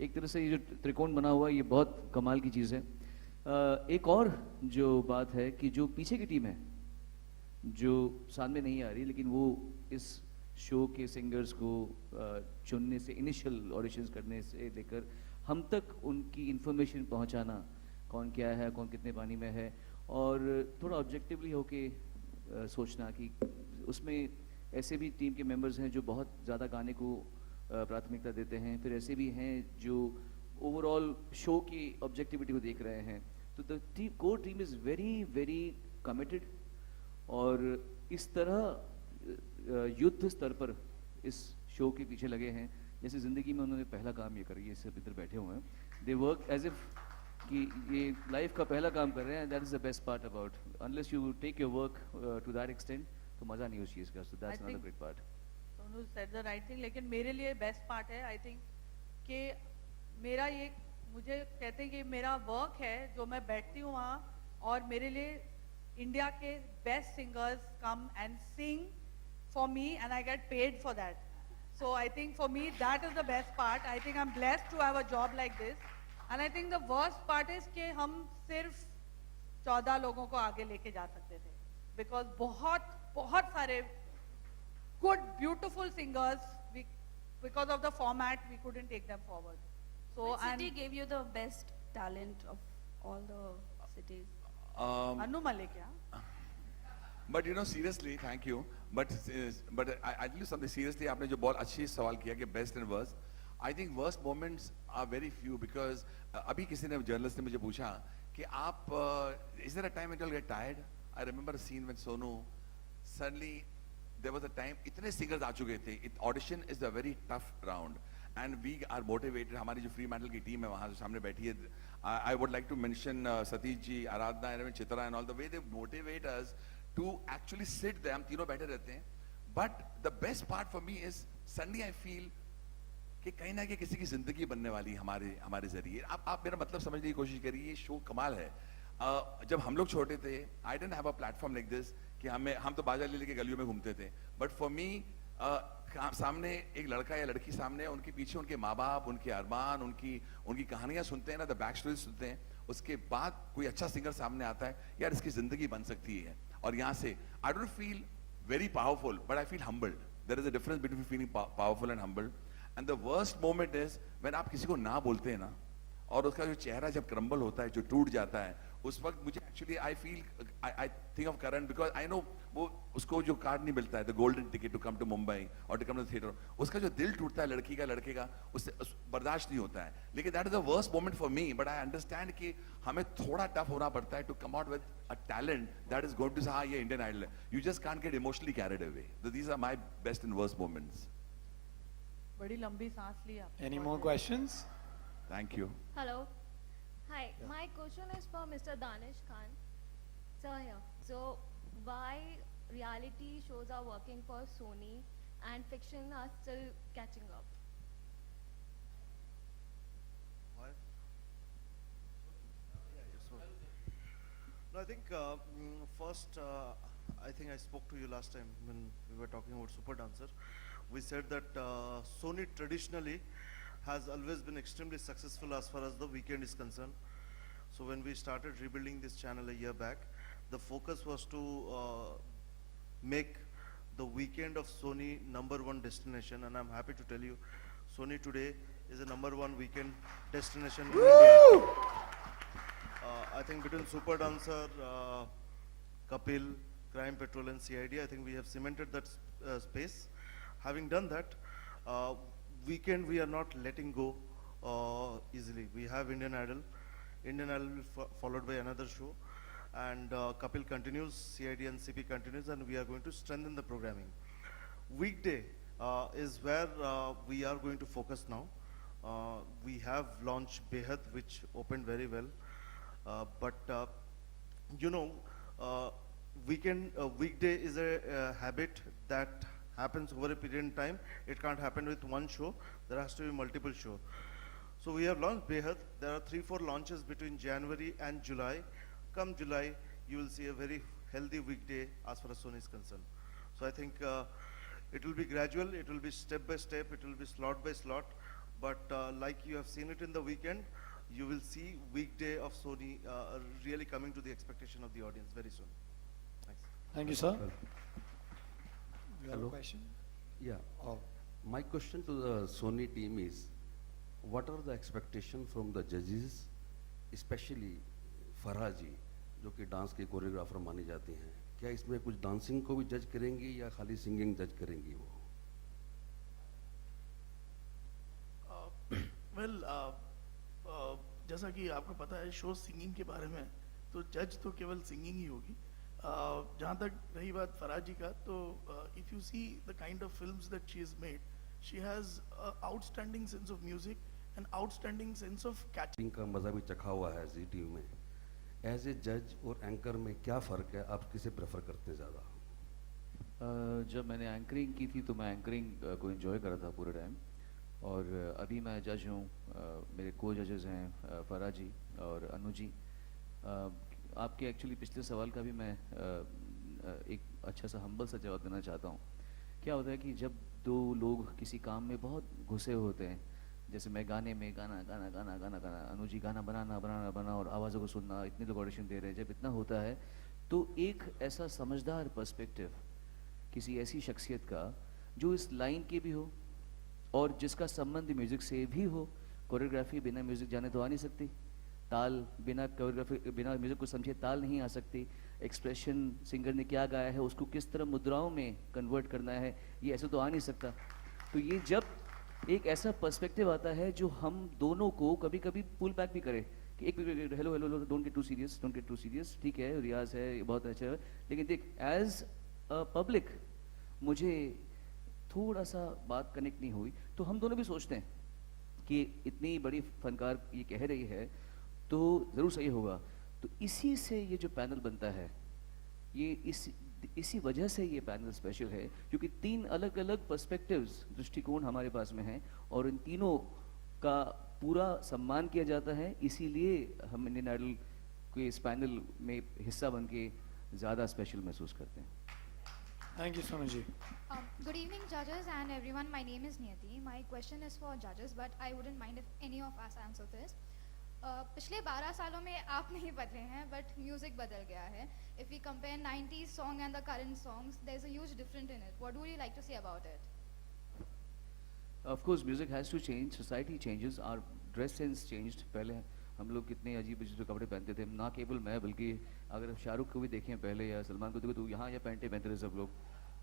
एक तरह से ये जो त्रिकोण बना हुआ है ये बहुत कमाल की चीज़ है। एक और जो बात है कि जो पीछे की टीम है, जो सामने नहीं आ रही, लेकिन वो इस शो के सिंगर्स को चुनने से, इनिशियल ऑडिशंस करने से लेकर हम तक उनकी इन्फॉर्मेशन पहुंचाना, कौन क्या है, कौन कितने पानी में है, और थोड़ा ऑब्जेक्टिवली होके सोचना कि उसमें ऐसे भी टीम के मेंबर्स हैं जो बहुत ज़्यादा गाने को प्राथमिकता देते हैं, फिर ऐसे भी हैं जो ओवरऑल शो की ऑब्जेक्टिविटी को देख रहे हैं। तो the core team is very very committed, और इस तरह युद्ध स्तर पर इस शो के पीछे लगे हैं जैसे ज़िंदगी में उन्होंने पहला काम ये करा। ये सब इधर बैठे हुए हैं, दे वर्क एज इफ कि ये लाइफ का पहला काम कर रहे हैं। That is the best part about, unless you take your work to that extent तो मज़ा नहीं उस चीज़ का। So that's another great part. Sonu said the right thing, लेकिन मेरे लिए बेस्ट पार्ट है आई थिंक कि मेरा ये, मुझे कहते हैं कि मेरा वर्क है जो मैं बैठती हूँ वहाँ, और मेरे लिए इंडिया के best singers come and sing for me and I get paid for that. So I think for me that is the best part. I think I am blessed to have a job like this, and I think the worst part is कि हम सिर्फ 14 लोगों को आगे लेके जा सकते थे, बिकॉज बहुत बहुत सारे good beautiful singers, because of the format we couldn't take them forward. So Which city gave you the best talent of all the cities? Anu Malik, yeah. But you know, seriously, thank you. But I tell you something seriously. आपने जो बहुत अच्छी सवाल किया कि best and worst. I think worst moments are very few because अभी किसी ने जर्नलिस्ट ने मुझे पूछा कि आप is there a time when you get tired? I remember a scene when Sonu suddenly there was a time इतने singers आ चुके थे. Audition is a very tough round. And we are motivated. हमारी जो फ्री मेटल की टीम है वहाँ जो सामने बैठी है, I would like to mention Satish ji, Aradhana, and Chitra and all the way they motivate us to actually sit there. हम तीनों बैठे रहते हैं. But the best part for me is suddenly I feel कि कहीं ना कहीं किसी की जिंदगी बनने वाली हमारे जरिए. आप मेरा मतलब समझने की कोशिश करिए. ये शो कमाल है. जब हम लोग छोटे थे, I didn't have a platform like this कि हम तो बाजा ले लेके गलियों में घूमते थे. But for me सामने एक लड़का या लड़की सामने, उनके पीछे उनके माँ बाप, उनके अरमान, उनकी कहानियां सुनते हैं ना, द बैक स्टोरी सुनते हैं. उसके बाद कोई अच्छा सिंगर सामने आता है, यार इसकी जिंदगी बन सकती है. और यहाँ से I don't feel very powerful but I feel humbled. There is a difference between feeling powerful and humbled. And the worst moment is when आप किसी को ना बोलते हैं ना, और उसका जो चेहरा जब क्रम्बल होता है, जो टूट जाता है, उस वक्त मुझे actually I think of Karan, because I know वो उसको जो कार्ड नहीं मिलता है, the golden ticket to come to Mumbai और टू कम टू थिएटर, उसका जो दिल टूटता है लड़की का, लड़के का, उससे बर्दाश्त नहीं होता है. लेकिन that is the worst moment for me. But I understand कि हमें थोड़ा टफ होना पड़ता है to come out with a talent that is going to से, हाँ ये इंडियन आइडल है. You just can't get emotionally carried away. These are my best and worst moments. बड़ी लंबी सांस ली आपने. Any more questions? Thank you. Hello. Hi. My question is for Mr. Danish Khan. Sir here. So, why reality shows are working for Sony and fiction are still catching up? Why? No, I think first, I think I spoke to you last time when we were talking about Super Dancer. We said that Sony traditionally has always been extremely successful as far as the weekend is concerned. So when we started rebuilding this channel a year back, the focus was to make the weekend of Sony #1 destination, and I'm happy to tell you, Sony today is the #1 weekend destination in India. I think between Super Dancer, Kapil, Crime Patrol and CID, I think we have cemented that space. Having done that, weekend we are not letting go easily. We have Indian Idol. Indian Idol will followed by another show, and Kapil continues, CID and CP continues, and we are going to strengthen the programming. Weekday is where we are going to focus now. We have launched Behad, which opened very well, but you know, weekday is a habit that happens over a period in time. It can't happen with one show. There has to be multiple shows. So we have launched Behad. There are 3-4 launches between January and July. Come July, you will see a very healthy weekday as far as Sony is concerned. So I think it will be gradual, it will be step by step, it will be slot by slot. But like you have seen it in the weekend, you will see weekday of Sony really coming to the expectation of the audience very soon. Thanks. Thank you, sir. You have a Hello. question? Yeah. My question to the Sony team is, what are the expectations from the judges, especially Farah जी, जो कि डांस के कोरियोग्राफर मानी जाती हैं? क्या इसमें कुछ डांसिंग को भी जज करेंगी या खाली सिंगिंग जज करेंगी वो? वेल जैसा कि आपको पता है शो सिंगिंग के बारे में, तो जज तो केवल सिंगिंग ही होगी. जहाँ तक रही बात फराह जी का, तो if you see the kind of films that she is made, she has outstanding sense of music and outstanding sense of catching. का मजा भी चखा हुआ है जी टीवी में. एज ए जज और एंकर में क्या फ़र्क है? आप किसे प्रेफर करते हैं ज़्यादा? जब मैंने एंकरिंग की थी तो मैं एंकरिंग को एंजॉय कर रहा था पूरे टाइम, और अभी मैं जज हूँ. मेरे को जजेस हैं फराह जी और अनु जी. आपके एक्चुअली पिछले सवाल का भी मैं एक अच्छा सा हम्बल सा जवाब देना चाहता हूँ. क्या होता है कि जब दो लोग किसी काम में बहुत घुसे होते हैं, जैसे मैं गाने में गाना गाना गाना गाना गाना, अनु जी गाना बनाना बनाना बना और आवाज़ों को सुनना, इतने लोग ऑडिशन दे रहे हैं, जब इतना होता है तो एक ऐसा समझदार पर्सपेक्टिव किसी ऐसी शख्सियत का जो इस लाइन के भी हो और जिसका संबंध म्यूज़िक से भी हो. कोरियोग्राफी बिना म्यूज़िक जाने तो आ नहीं सकती, ताल बिना कोरियोग्राफी बिना म्यूज़िक को समझे ताल नहीं आ सकती, एक्सप्रेशन सिंगर ने क्या गाया है उसको किस तरह मुद्राओं में कन्वर्ट करना है, ये ऐसे तो आ नहीं सकता. तो ये जब एक ऐसा पर्सपेक्टिव आता है जो हम दोनों को कभी कभी पुल बैक भी करे कि एक hello hello hello, don't get too serious, don't get too serious, ठीक है रियाज है बहुत अच्छा है, लेकिन देख एज अ पब्लिक मुझे थोड़ा सा बात कनेक्ट नहीं हुई. तो हम दोनों भी सोचते हैं कि इतनी बड़ी फनकार ये कह रही है तो ज़रूर सही होगा. तो इसी से ये जो पैनल बनता है, ये इसी वजह से ये पैनल स्पेशल है, क्योंकि 3 अलग अलग पर्सपेक्टिव्स दृष्टिकोण हमारे पास में हैं और इन तीनों का पूरा सम्मान किया जाता है. इसीलिए हम इंडियन आइडल के इस पैनल में हिस्सा बन के ज़्यादा स्पेशल महसूस करते हैं. Thank you, Sonaji. Good evening, judges and everyone. My name is Niyati. My question is for judges, but I wouldn't mind if any of us answer this. पिछले 12 सालों में आप नहीं बदले हैं, but music बदल गया है. If we compare 90s song and the current songs, there's a huge difference in it. What would you like to say about it? Of course, music has to change. Society changes. Our dress sense changed. पहले हम लोग कितने अजीब अजीब कपड़े पहनते थे, ना केवल मैं बल्कि अगर शाहरुख को भी देखें पहले या सलमान को देखें तो यहाँ या पैंटे पहनते थे सब लोग.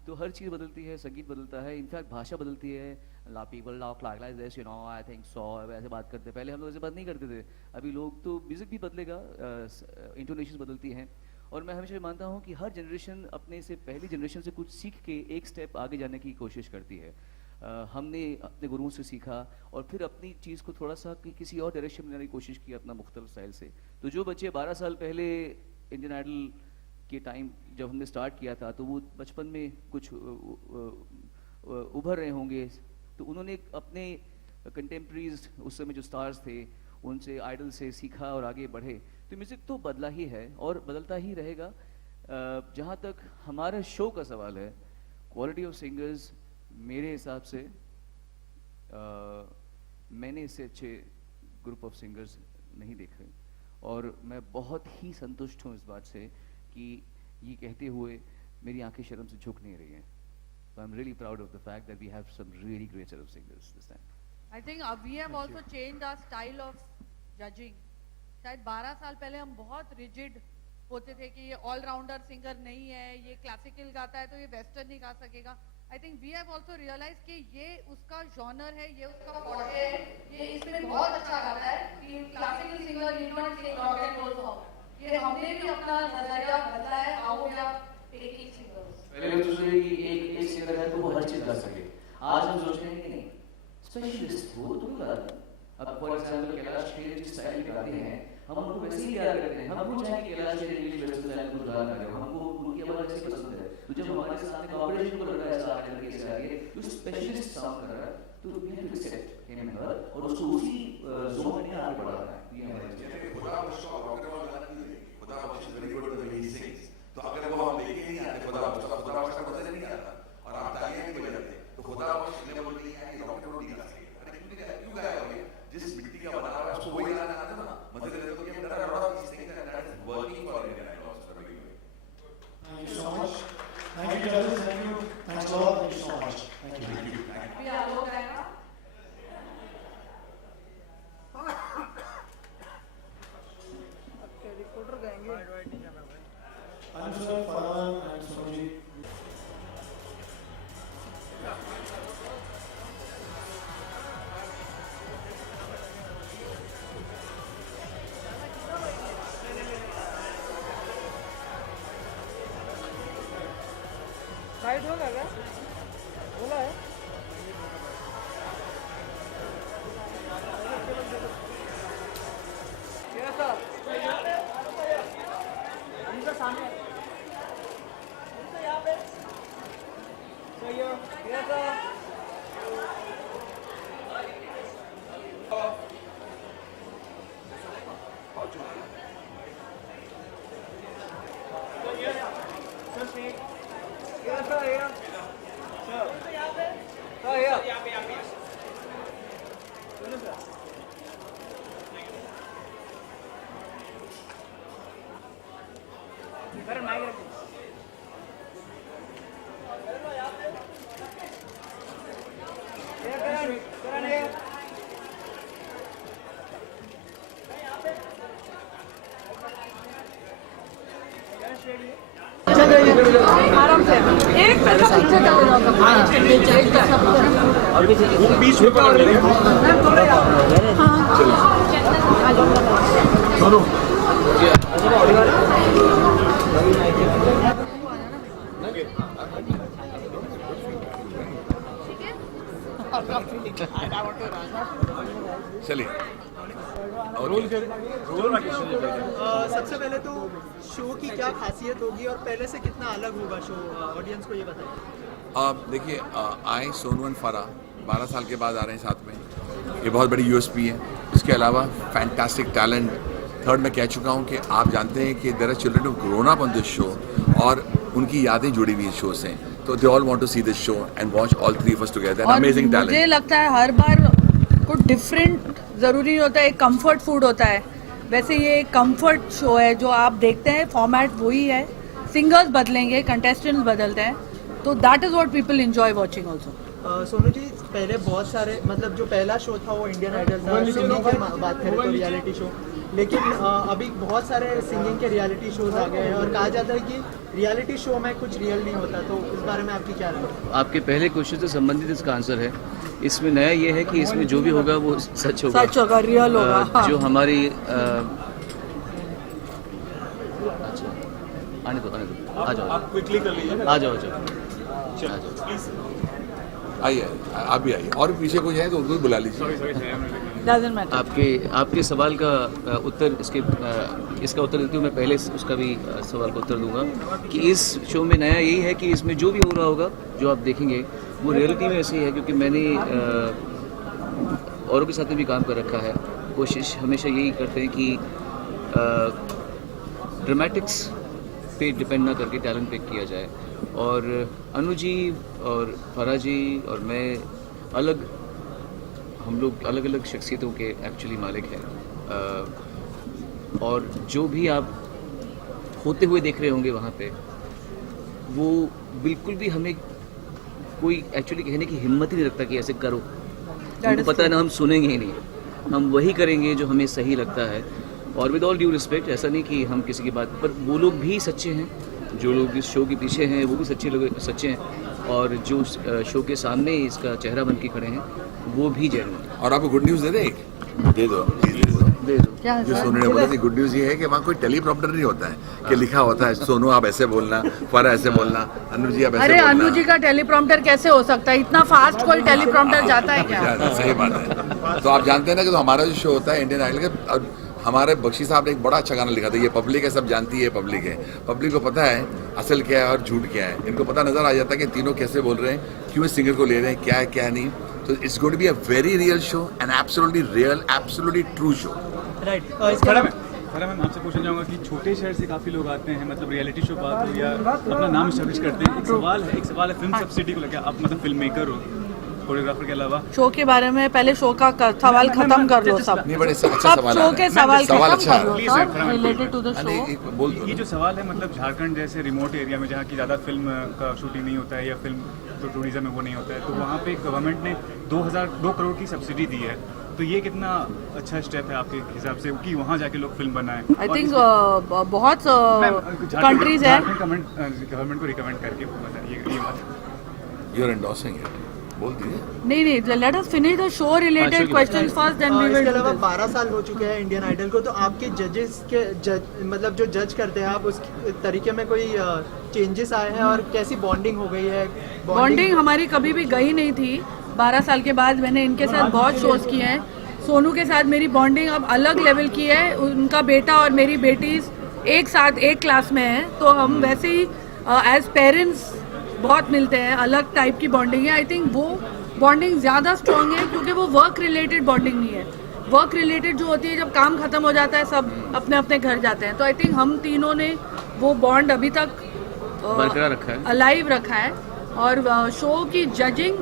तो हर चीज़ बदलती है, संगीत बदलता है, इनफैक्ट भाषा बदलती है. ला people talk like this, you know, I think so, ऐसे बात करते. पहले हम लोग ऐसे बात नहीं करते थे. अभी लोग तो म्यूज़िक भी बदलेगा, इंटोनेशन बदलती हैं. और मैं हमेशा मानता हूँ कि हर जनरेशन अपने से पहली जनरेशन से कुछ सीख के एक स्टेप आगे जाने की कोशिश करती है. हमने अपने गुरुओं से सीखा और फिर अपनी चीज़ को थोड़ा सा किसी और डायरेक्शन में जाने की कोशिश की अपना मुख्तलिफ स्टाइल से. तो जो बच्चे 12 साल पहले इंडियन आइडल के टाइम जब हमने स्टार्ट किया था तो वो बचपन में कुछ उभर रहे होंगे, तो उन्होंने अपने कंटेम्प्रेरीज उस समय जो स्टार्स थे उनसे आइडल से सीखा और आगे बढ़े. तो म्यूज़िक तो बदला ही है और बदलता ही रहेगा. जहाँ तक हमारे शो का सवाल है, क्वालिटी ऑफ सिंगर्स मेरे हिसाब से मैंने इससे अच्छे ग्रुप ऑफ सिंगर्स नहीं देखे और मैं बहुत ही संतुष्ट हूँ इस बात से कि ये कहते हुए मेरी आंखें शर्म से झुक नहीं रही हैं. So I'm really proud of the fact that we have some really great set of singers this time. I think we have also changed our style of judging. शायद 12 साल पहले हम बहुत रिजिड होते थे कि ये ऑलराउंडर सिंगर नहीं है, ये क्लासिकल गाता है तो ये वेस्टर्न नहीं गा सकेगा. I think we have also realized कि ये उसका जॉनर है, ये उसका फॉर्टे है, ये इसमें बहुत अच्छा गाता है कि classical singer you not sing rock and roll song. ये हमने भी अपना नजरिया बदला है. आओ या टेकिंग सिंगर्स. पहले तो सोच रहे कि एक सिंगर है तो वो हर चीज़ गा सके. आज हम सोच रहे हैं कि नहीं, स्पेशलिस्ट वो तो गाता. अब फॉर एग्जांपल कैलाश खेर जिस स्टाइल में गाते हैं हम उनको वैसे ही प्यार करते हैं. हम वो चाहे कि Kailash Kher English western style में गाना गाए, हमको उनकी आवाज़ ऐसी पसंद है. तो जब हमारे सामने कॉम्पिटिशन को लगा ऐसा आने लगे इससे आगे जो स्पेशलिस्ट साउंड कर रहा है तो we have to accept him and her और उसको उसी जोन में आगे बढ़ाना है। ये हमारे खुदा उसको रॉकेट वाला गाना नहीं है, खुदा is very good the way he sings. तो अगर वो हम लेके नहीं आते खुदा का पता नहीं आता और आप तालियां नहीं बजाते तो खुदा ने बोल दिया है रॉकेट वाला नहीं गा सकेगा। अरे क्यों गाया होगे? जिस मिट्टी का बना हुआ है उसको वही गाना आता ना। मतलब देखो कि मेरा rod is thinking that is working for Indian Idol. Thank you so much. Thank you, judges. Thank you. Thanks a lot. Thank you so much. Thank you. अभी आप लोग आएगा रिकॉर्डर गाएंगे Answer, Farhan and Sonuji. Side होगा क्या बोला है सामने यहाँ पे सही हो आराम से एक पैसा पीछे चले बीच में पकड़ लेंगे चलिए सबसे पहले तो शो की क्या खासियत होगी और पहले से कितना अलग होगा शो, ऑडियंस को ये बताइए। देखिए आए सोनू एंड फराह 12 साल के बाद आ रहे हैं साथ में, ये बहुत बड़ी यूएसपी है। इसके अलावा फैंटास्टिक टैलेंट। थर्ड मैं कह चुका हूँ कि आप जानते हैं कि there are children who grown up on this show और उनकी यादें जुड़ी हुई शो से, तो they all want to see this show and watch all three of us together. Amazing talent. मुझे लगता है हर बार कुछ डिफरेंट जरूरी होता है, एक कंफर्ट फूड होता है, वैसे ये एक कंफर्ट शो है जो आप देखते हैं, फॉर्मेट वही है, सिंगर्स बदलेंगे, कंटेस्टेंट्स बदलते हैं, तो that is what people enjoy watching also. Sonu ji पहले बहुत सारे मतलब जो पहला शो था वो इंडियन आइडल था, सिंगिंग की बात करें तो रियलिटी शो, लेकिन अभी बहुत सारे सिंगिंग के रियलिटी शोज आ गए हैं और कहा जाता है कि रियलिटी शो में कुछ रियल नहीं होता, तो इस बारे में आपकी क्या राय है? आपके पहले क्वेश्चन से संबंधित इसका आंसर है। इसमें नया ये है कि इसमें जो भी होगा वो सच होगा, सच होगा, रियल होगा। जो हमारी आने दो आ जाओ, आप क्विकली कर लीजिए, आ जाओ प्लीज आइए, आप भी आइए, और पीछे कोई है तो उनको बुला लीजिए। आपके सवाल का उत्तर इसका उत्तर देते हुए मैं पहले उसका भी सवाल का उत्तर दूंगा कि इस शो में नया यही है कि इसमें जो भी हो रहा होगा, जो आप देखेंगे वो रियलिटी में ऐसे ही है, क्योंकि मैंने औरों के साथ भी काम कर रखा है। कोशिश हमेशा यही करते हैं कि ड्रामेटिक्स पे डिपेंड ना करके टैलेंट पे किया जाए, और अनु जी और फराह जी और मैं हम लोग अलग अलग शख्सियतों के एक्चुअली मालिक हैं, और जो भी आप होते हुए देख रहे होंगे वहाँ पे, वो बिल्कुल भी हमें कोई एक्चुअली कहने की हिम्मत ही नहीं रखता कि ऐसे करो, हमको पता है ना, हम सुनेंगे ही नहीं, हम वही करेंगे जो हमें सही लगता है। और विद ऑल ड्यू रिस्पेक्ट, ऐसा नहीं कि हम किसी की बात पर, वो लोग भी सच्चे हैं, जो लोग इस शो के पीछे हैं वो भी सच्चे हैं, और जो शो के सामने इसका चेहरा बन के खड़े हैं वो भी जेन्युइन हैं। और आपको गुड न्यूज़ दे दो जो सोनू ने बोला थी, गुड न्यूज़ ये है कि वहाँ कोई टेलीप्रॉम्प्टर नहीं होता है कि लिखा होता है सोनू आप ऐसे बोलना, फराह ऐसे बोलना, अनु जी आप ऐसे बोलना। अनु जी का टेलीप्रॉम्प्टर कैसे हो सकता है, इतना फास्ट कोई टेलीप्रॉम्प्टर जाता है क्या? सही बात है। तो आप जानते हैं ना कि तो हमारा जो शो होता है इंडियन आइडल का, हमारे बख्शी साहब ने एक बड़ा अच्छा गाना लिखा था, ये पब्लिक है, सब जानती है पब्लिक है, पब्लिक को पता है असल क्या है और झूठ क्या है, इनको पता नजर आ जाता है कि तीनों कैसे बोल रहे हैं, क्यों इस सिंगर को ले रहे हैं, क्या है क्या नहीं। तो it's going to be a very real show and absolutely real, absolutely true show. Right. Ma'am आपसे पूछना चाहूँगा कि छोटे शहर से काफ़ी लोग आते हैं, मतलब रियलिटी शो बात हो या अपना नाम एस्टैब्लिश करते हैं। एक सवाल है फिल्म सब्सिडी को लेकर, आप मतलब फिल्म मेकर हो, कोरियोग्राफर के अलावा शो के बारे में पहले शो का सवाल खत्म कर लो सब। नहीं, बड़े अच्छा सवाल शो के सवाल खत्म अच्छा कर लो सब रिलेटेड टू द शो। ये जो सवाल है, मतलब झारखंड जैसे रिमोट एरिया में जहाँ की ज़्यादा फिल्म का शूटिंग नहीं होता है या फिल्म जो टूरिज्म में वो नहीं होता है, तो वहाँ पे गवर्नमेंट ने 2 करोड़ की सब्सिडी दी है। तो ये कितना अच्छा स्टेप है आपके हिसाब से कि वहाँ जाके लोग फिल्म बनाएं? आई थिंक बहुत कंट्रीज है गवर्नमेंट को रिकमेंड करके ये बात यू आर एंडोर्सिंग इट, बोल दीजिए। नहीं, let us finish the show related questions first, then we will. इसके अलावा 12 साल हो चुके हैं इंडियन आइडल को, तो आपके जजेस के मतलब जो जज करते हैं आप, उस तरीके में कोई चेंजेस आए हैं और कैसी बॉन्डिंग हो गई है? बॉन्डिंग हमारी कभी भी गई नहीं थी। 12 साल के बाद मैंने इनके साथ बहुत शोज किए हैं। सोनू के साथ मेरी बॉन्डिंग अब अलग लेवल की है। उनका बेटा और मेरी बेटी एक साथ एक क्लास में है, तो हम वैसे ही एज पेरेंट्स बहुत मिलते हैं। अलग टाइप की बॉन्डिंग है। आई थिंक वो बॉन्डिंग ज़्यादा स्ट्रॉन्ग है क्योंकि वो वर्क रिलेटेड बॉन्डिंग नहीं है। वर्क रिलेटेड जो होती है जब काम खत्म हो जाता है सब अपने अपने घर जाते हैं, तो आई थिंक हम तीनों ने वो बॉन्ड अभी तक बरकरार रखा है, अलाइव रखा है। और शो की जजिंग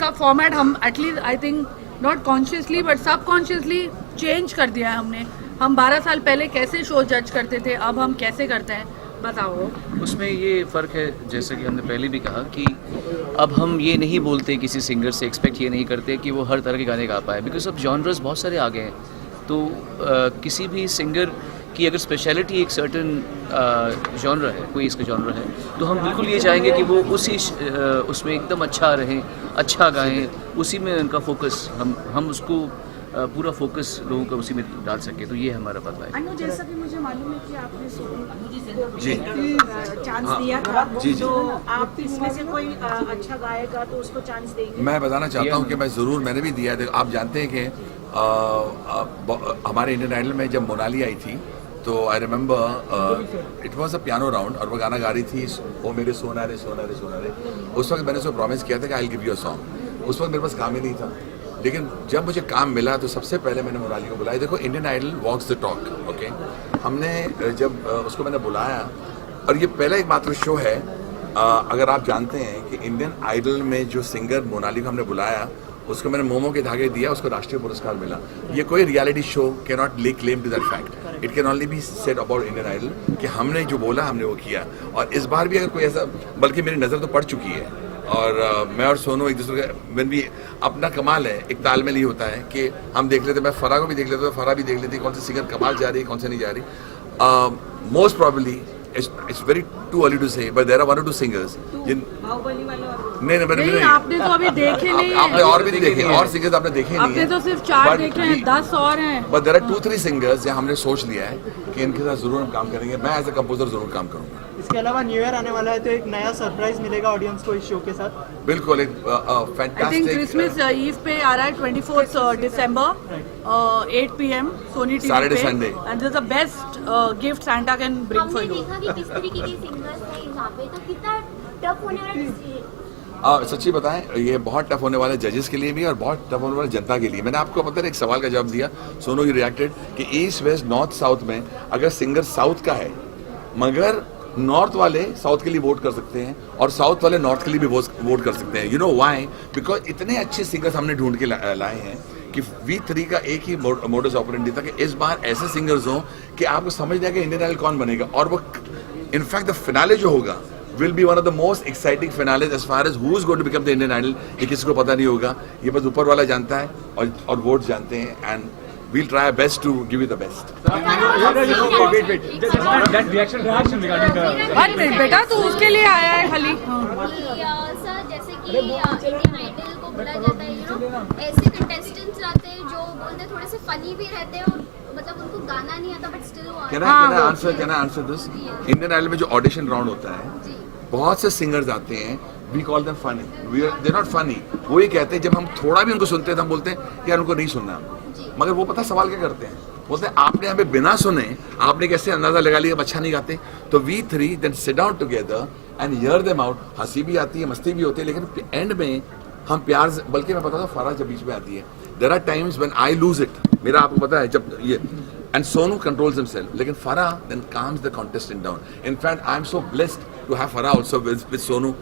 का फॉर्मेट हम at least I think not consciously but subconsciously change कर दिया है हमने। हम 12 साल पहले कैसे शो जज करते थे, अब हम कैसे करते हैं, बताओ। उसमें ये फ़र्क है, जैसे कि हमने पहले भी कहा कि अब हम ये नहीं बोलते, किसी सिंगर से एक्सपेक्ट ये नहीं करते कि वो हर तरह के गाने गा पाए, बिकॉज अब जॉनर्स बहुत सारे आ गए हैं। तो किसी भी सिंगर की अगर स्पेशलिटी एक सर्टन जॉनर है, कोई इसका जॉनर है, तो हम बिल्कुल ये चाहेंगे कि वो उसी उसमें एकदम अच्छा रहें, अच्छा गाएं, उसी में उनका फोकस, हम उसको पूरा फोकस लोगों का उसी में डाल सके। तो ये हमारा बदलाव है। अनु, जैसा कि मुझे मालूम है कि आपने सोनू जी चांस दिया था, जी तो आप इसमें से कोई अच्छा गाएगा तो उसको चांस देंगे? मैं बताना चाहता हूँ कि मैं ज़रूर, मैंने भी दिया है। आप जानते हैं कि हमारे इंडियन आइडल में जब मोनाली आई थी, तो I remember it was a piano round और वो गाना गा रही थी, ओ मेरे सोना रे सोना रे सोना रे। उस वक्त मैंने उसको प्रॉमिस किया था कि I will give you a song. उस वक्त मेरे पास काम ही नहीं था, लेकिन जब मुझे काम मिला तो सबसे पहले मैंने मोनाली को बुलाया। देखो, Indian Idol walks the talk, okay. हमने जब उसको मैंने बुलाया, और ये पहला एक मात्र शो है, अगर आप जानते हैं कि इंडियन आइडल में जो सिंगर मोनाली को हमने बुलाया, उसको मैंने मोमो के धागे दिया, उसको राष्ट्रीय पुरस्कार मिला। ये कोई reality show can not lay claim to that fact. It can only be said about Indian Idol कि हमने जो बोला हमने वो किया। और इस बार भी अगर कोई ऐसा, बल्कि मेरी नज़र तो पड़ चुकी है, और मैं और सोनू एक दूसरे का when we, अपना कमाल है, एक तालमेल ही होता है कि हम देख लेते, मैं फरा को भी देख लेता हूँ, फरा भी देख लेती कौन सी सिंगर कमाल जा रही है, कौन से नहीं जा रही। Most probably it's very too early to say, but there are 1 or 2 singers जिन नहीं आपने तो अभी देखे नहीं है। आपने और भी नहीं देखे, और सिंगर्स आपने देखे नहीं आपने तो सिर्फ 4 देखे हैं, 10 और हैं। But there are 2-3 singers जहाँ हमने सोच लिया है कि इनके साथ जरूर हम काम करेंगे। मैं एज ए कंपोजर जरूर काम करूंगा। इसके अलावा न्यू ईयर आने वाला है, तो एक नया सरप्राइज मिलेगा ऑडियंस को इस शो के साथ। बिल्कुल, एक I think fantastic Christmas Eve पे आ रहा है 24 दिसंबर 8 PM सोनी टीवी Saturday, पे, Sunday. And this the best gift Santa can bring for you. देखा कि किस तरीके के सिंगर्स हैं यहाँ पे, तो कितना टफ होने वाला सच्ची बताएं, ये बहुत टफ होने वाला है जजेस के लिए भी और बहुत टफ होने वाला जनता के लिए। मैंने आपको पता है एक सवाल का जवाब दिया, सोनू यू रिएक्टेड कि ईस्ट वेस्ट नॉर्थ साउथ में अगर सिंगर साउथ का है, मगर नॉर्थ वाले साउथ के लिए वोट कर सकते हैं और साउथ वाले नॉर्थ के लिए भी वोट कर सकते हैं। You know why? बिकॉज इतने अच्छे सिंगर्स हमने ढूंढ के लाए हैं कि V3 का एक ही मोडस ऑपरेंडी था कि इस बार ऐसे सिंगर्स हों कि आपको समझ नहीं कि इंडियन आइडल कौन बनेगा। और वो इनफैक्ट द फिनाले जो होगा will be one of the most exciting finales as far as who is going to become the Indian Idol। ये किसी को पता नहीं होगा, ये बस ऊपर वाला जानता है और वोट जानते हैं, and we'll try our best to give you the best। wait, that reaction regarding the 1 minute बेटा, तू उसके लिए आया है खाली। सर, जैसे कि इंडियन आइडल को बोला जाता है, यू नो, ऐसे कंटेस्टेंट्स आते हैं जो बोलते हैं, थोड़े से फनी भी रहते हैं और मतलब उनको गाना नहीं आता बट स्टिल वो Can I answer this? Indian Idol में जो ऑडिशन राउंड होता है, बहुत से सिंगर्स आते हैं, we call them funny, they're not funny। वो ये कहते हैं, जब हम थोड़ा भी उनको सुनते हैं तो हम बोलते हैं यार उनको नहीं सुनना, मगर वो पता सवाल क्या करते हैं, बोलते हैं आपने यहाँ पे बिना सुने आपने कैसे अंदाजा लगा लिया अच्छा नहीं गाते. तो we three then sit down together and hear them out. हंसी भी आती है, मस्ती भी होती है, लेकिन एंड में हम प्यार से, बल्कि मैं बताता हूँ फराह जब बीच में आती है, there are times when I lose it. मेरा आपको पता है जब ये and Sonu controls himself, लेकिन Farah then calms the contestant down. In fact, I am so blessed to have Farah also with Sonu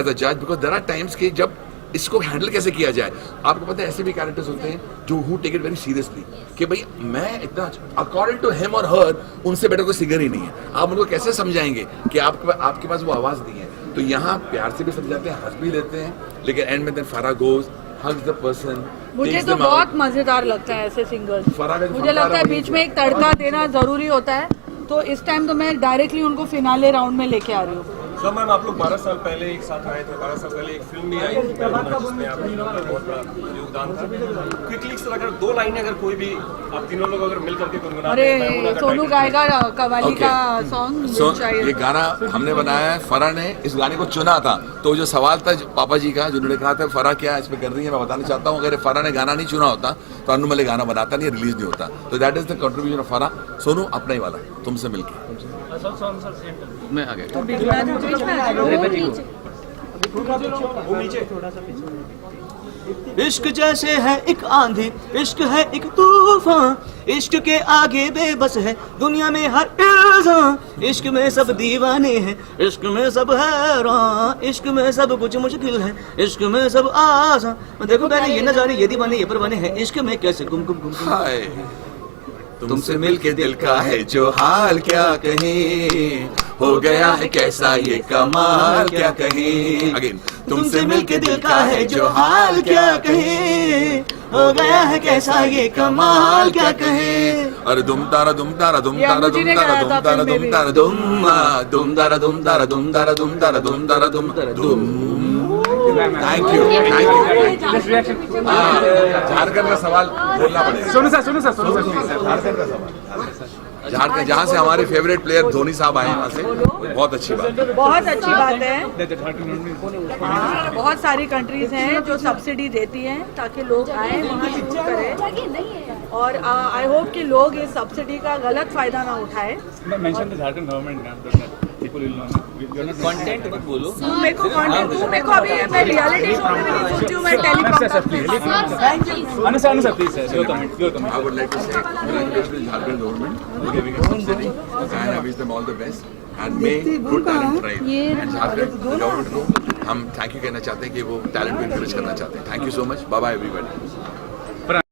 as a judge, because there are times कि जब इसको हैंडल कैसे किया जाए. आपको पता है ऐसे भी कैरेक्टर्स होते हैं जो who take it very seriously कि भाई मैं इतना according to him or her उनसे बेटर कोई सिंगर ही नहीं है. आप उनको कैसे समझाएंगे कि आपके पास वो आवाज नहीं है. तो यहाँ प्यार से भी समझाते हैं, हंस भी लेते हैं, लेकिन एंड में then Farah goes, hugs the person. मुझे तो बहुत मजेदार लगता है ऐसे सिंगर्स. मुझे लगता है बीच में एक तड़का देना जरूरी होता है. तो इस टाइम तो मैं डायरेक्टली उनको फिनाले राउंड में लेके आ रही हूँ. सर मैम आप लोग 12 साल पहले एक साथ आए थे. 12 साल पहले एक फिल्म भी आई थी जिसमें आप लोगों का बहुत बड़ा योगदान था. क्विकली सर अगर 2 लाइनें अगर कोई भी आप तीनों लोग अगर मिल करके गुनगुनाते हैं. अरे सोनू गाएगा कवाली का सॉन्ग. ये गाना हमने बनाया है, फराह ने इस गाने को चुना था. तो जो सवाल था पापा जी का, जिन्होंने कहा था फराह क्या इसमें कर रही है, मैं बताना चाहता हूँ अगर फराह ने गाना नहीं चुना होता तो अनु मलिक गाना बनाता नहीं, रिलीज नहीं होता. तो that is the contribution of Farah. Sonu अपना ही वाला तुमसे मिलके मैं आ गया. इश्क जैसे है एक आंधी, इश्क है एक तूफान, इश्क के आगे बेबस है दुनिया में हर इंसान. इश्क में सब दीवाने हैं, इश्क में सब हैरान, इश्क में सब कुछ मुश्किल है, इश्क में सब आसान. देखो मैंने ये नजारे ये दीवाने ये परवाने हैं, इश्क में कैसे गुम गुम गुम गुम. तुमसे मिलके दिल का है जो हाल क्या कहें, हो गया है कैसा ये कमाल क्या कहें. अगेन तुमसे मिलके दिल का है जो हाल क्या कहें, हो गया है कैसा ये कमाल क्या कहें. अरे दुम तारा दुम तारा दुम तारा दुम तारा दुम तारा दुम तारा दुम तारा दुम तारा दुम तारा दुम तारा दुम तारा दुम तारा दुम. थैंक यू झारखंड का सवाल बोलना पड़ेगा. सोनू सर झारखंड का सवाल. झारखंड जहाँ से हमारे फेवरेट प्लेयर धोनी साहब आए वहाँ से, बहुत अच्छी बात है. बहुत अच्छी बात है. बहुत सारी कंट्रीज हैं जो सब्सिडी देती हैं ताकि लोग आए वहाँ शुरू करें. और आई होप कि लोग इस सब्सिडी का गलत फायदा ना उठाए. झारखंड गवर्नमेंट कंटेंट मत बोलो. मेरे को अभी मैं रियलिटी शो में भी नहीं सोचती हूँ, मैं टेलीकॉम. अनुसार please your comment. I would like to say congratulations to Jharkhand government for giving us subsidy, and I wish them all the best. And may good talent thrive. And Jharkhand government को हम थैंक यू कहना चाहते हैं कि वो टैलेंट को encourage करना चाहते हैं. Thank you so much. Bye bye everybody.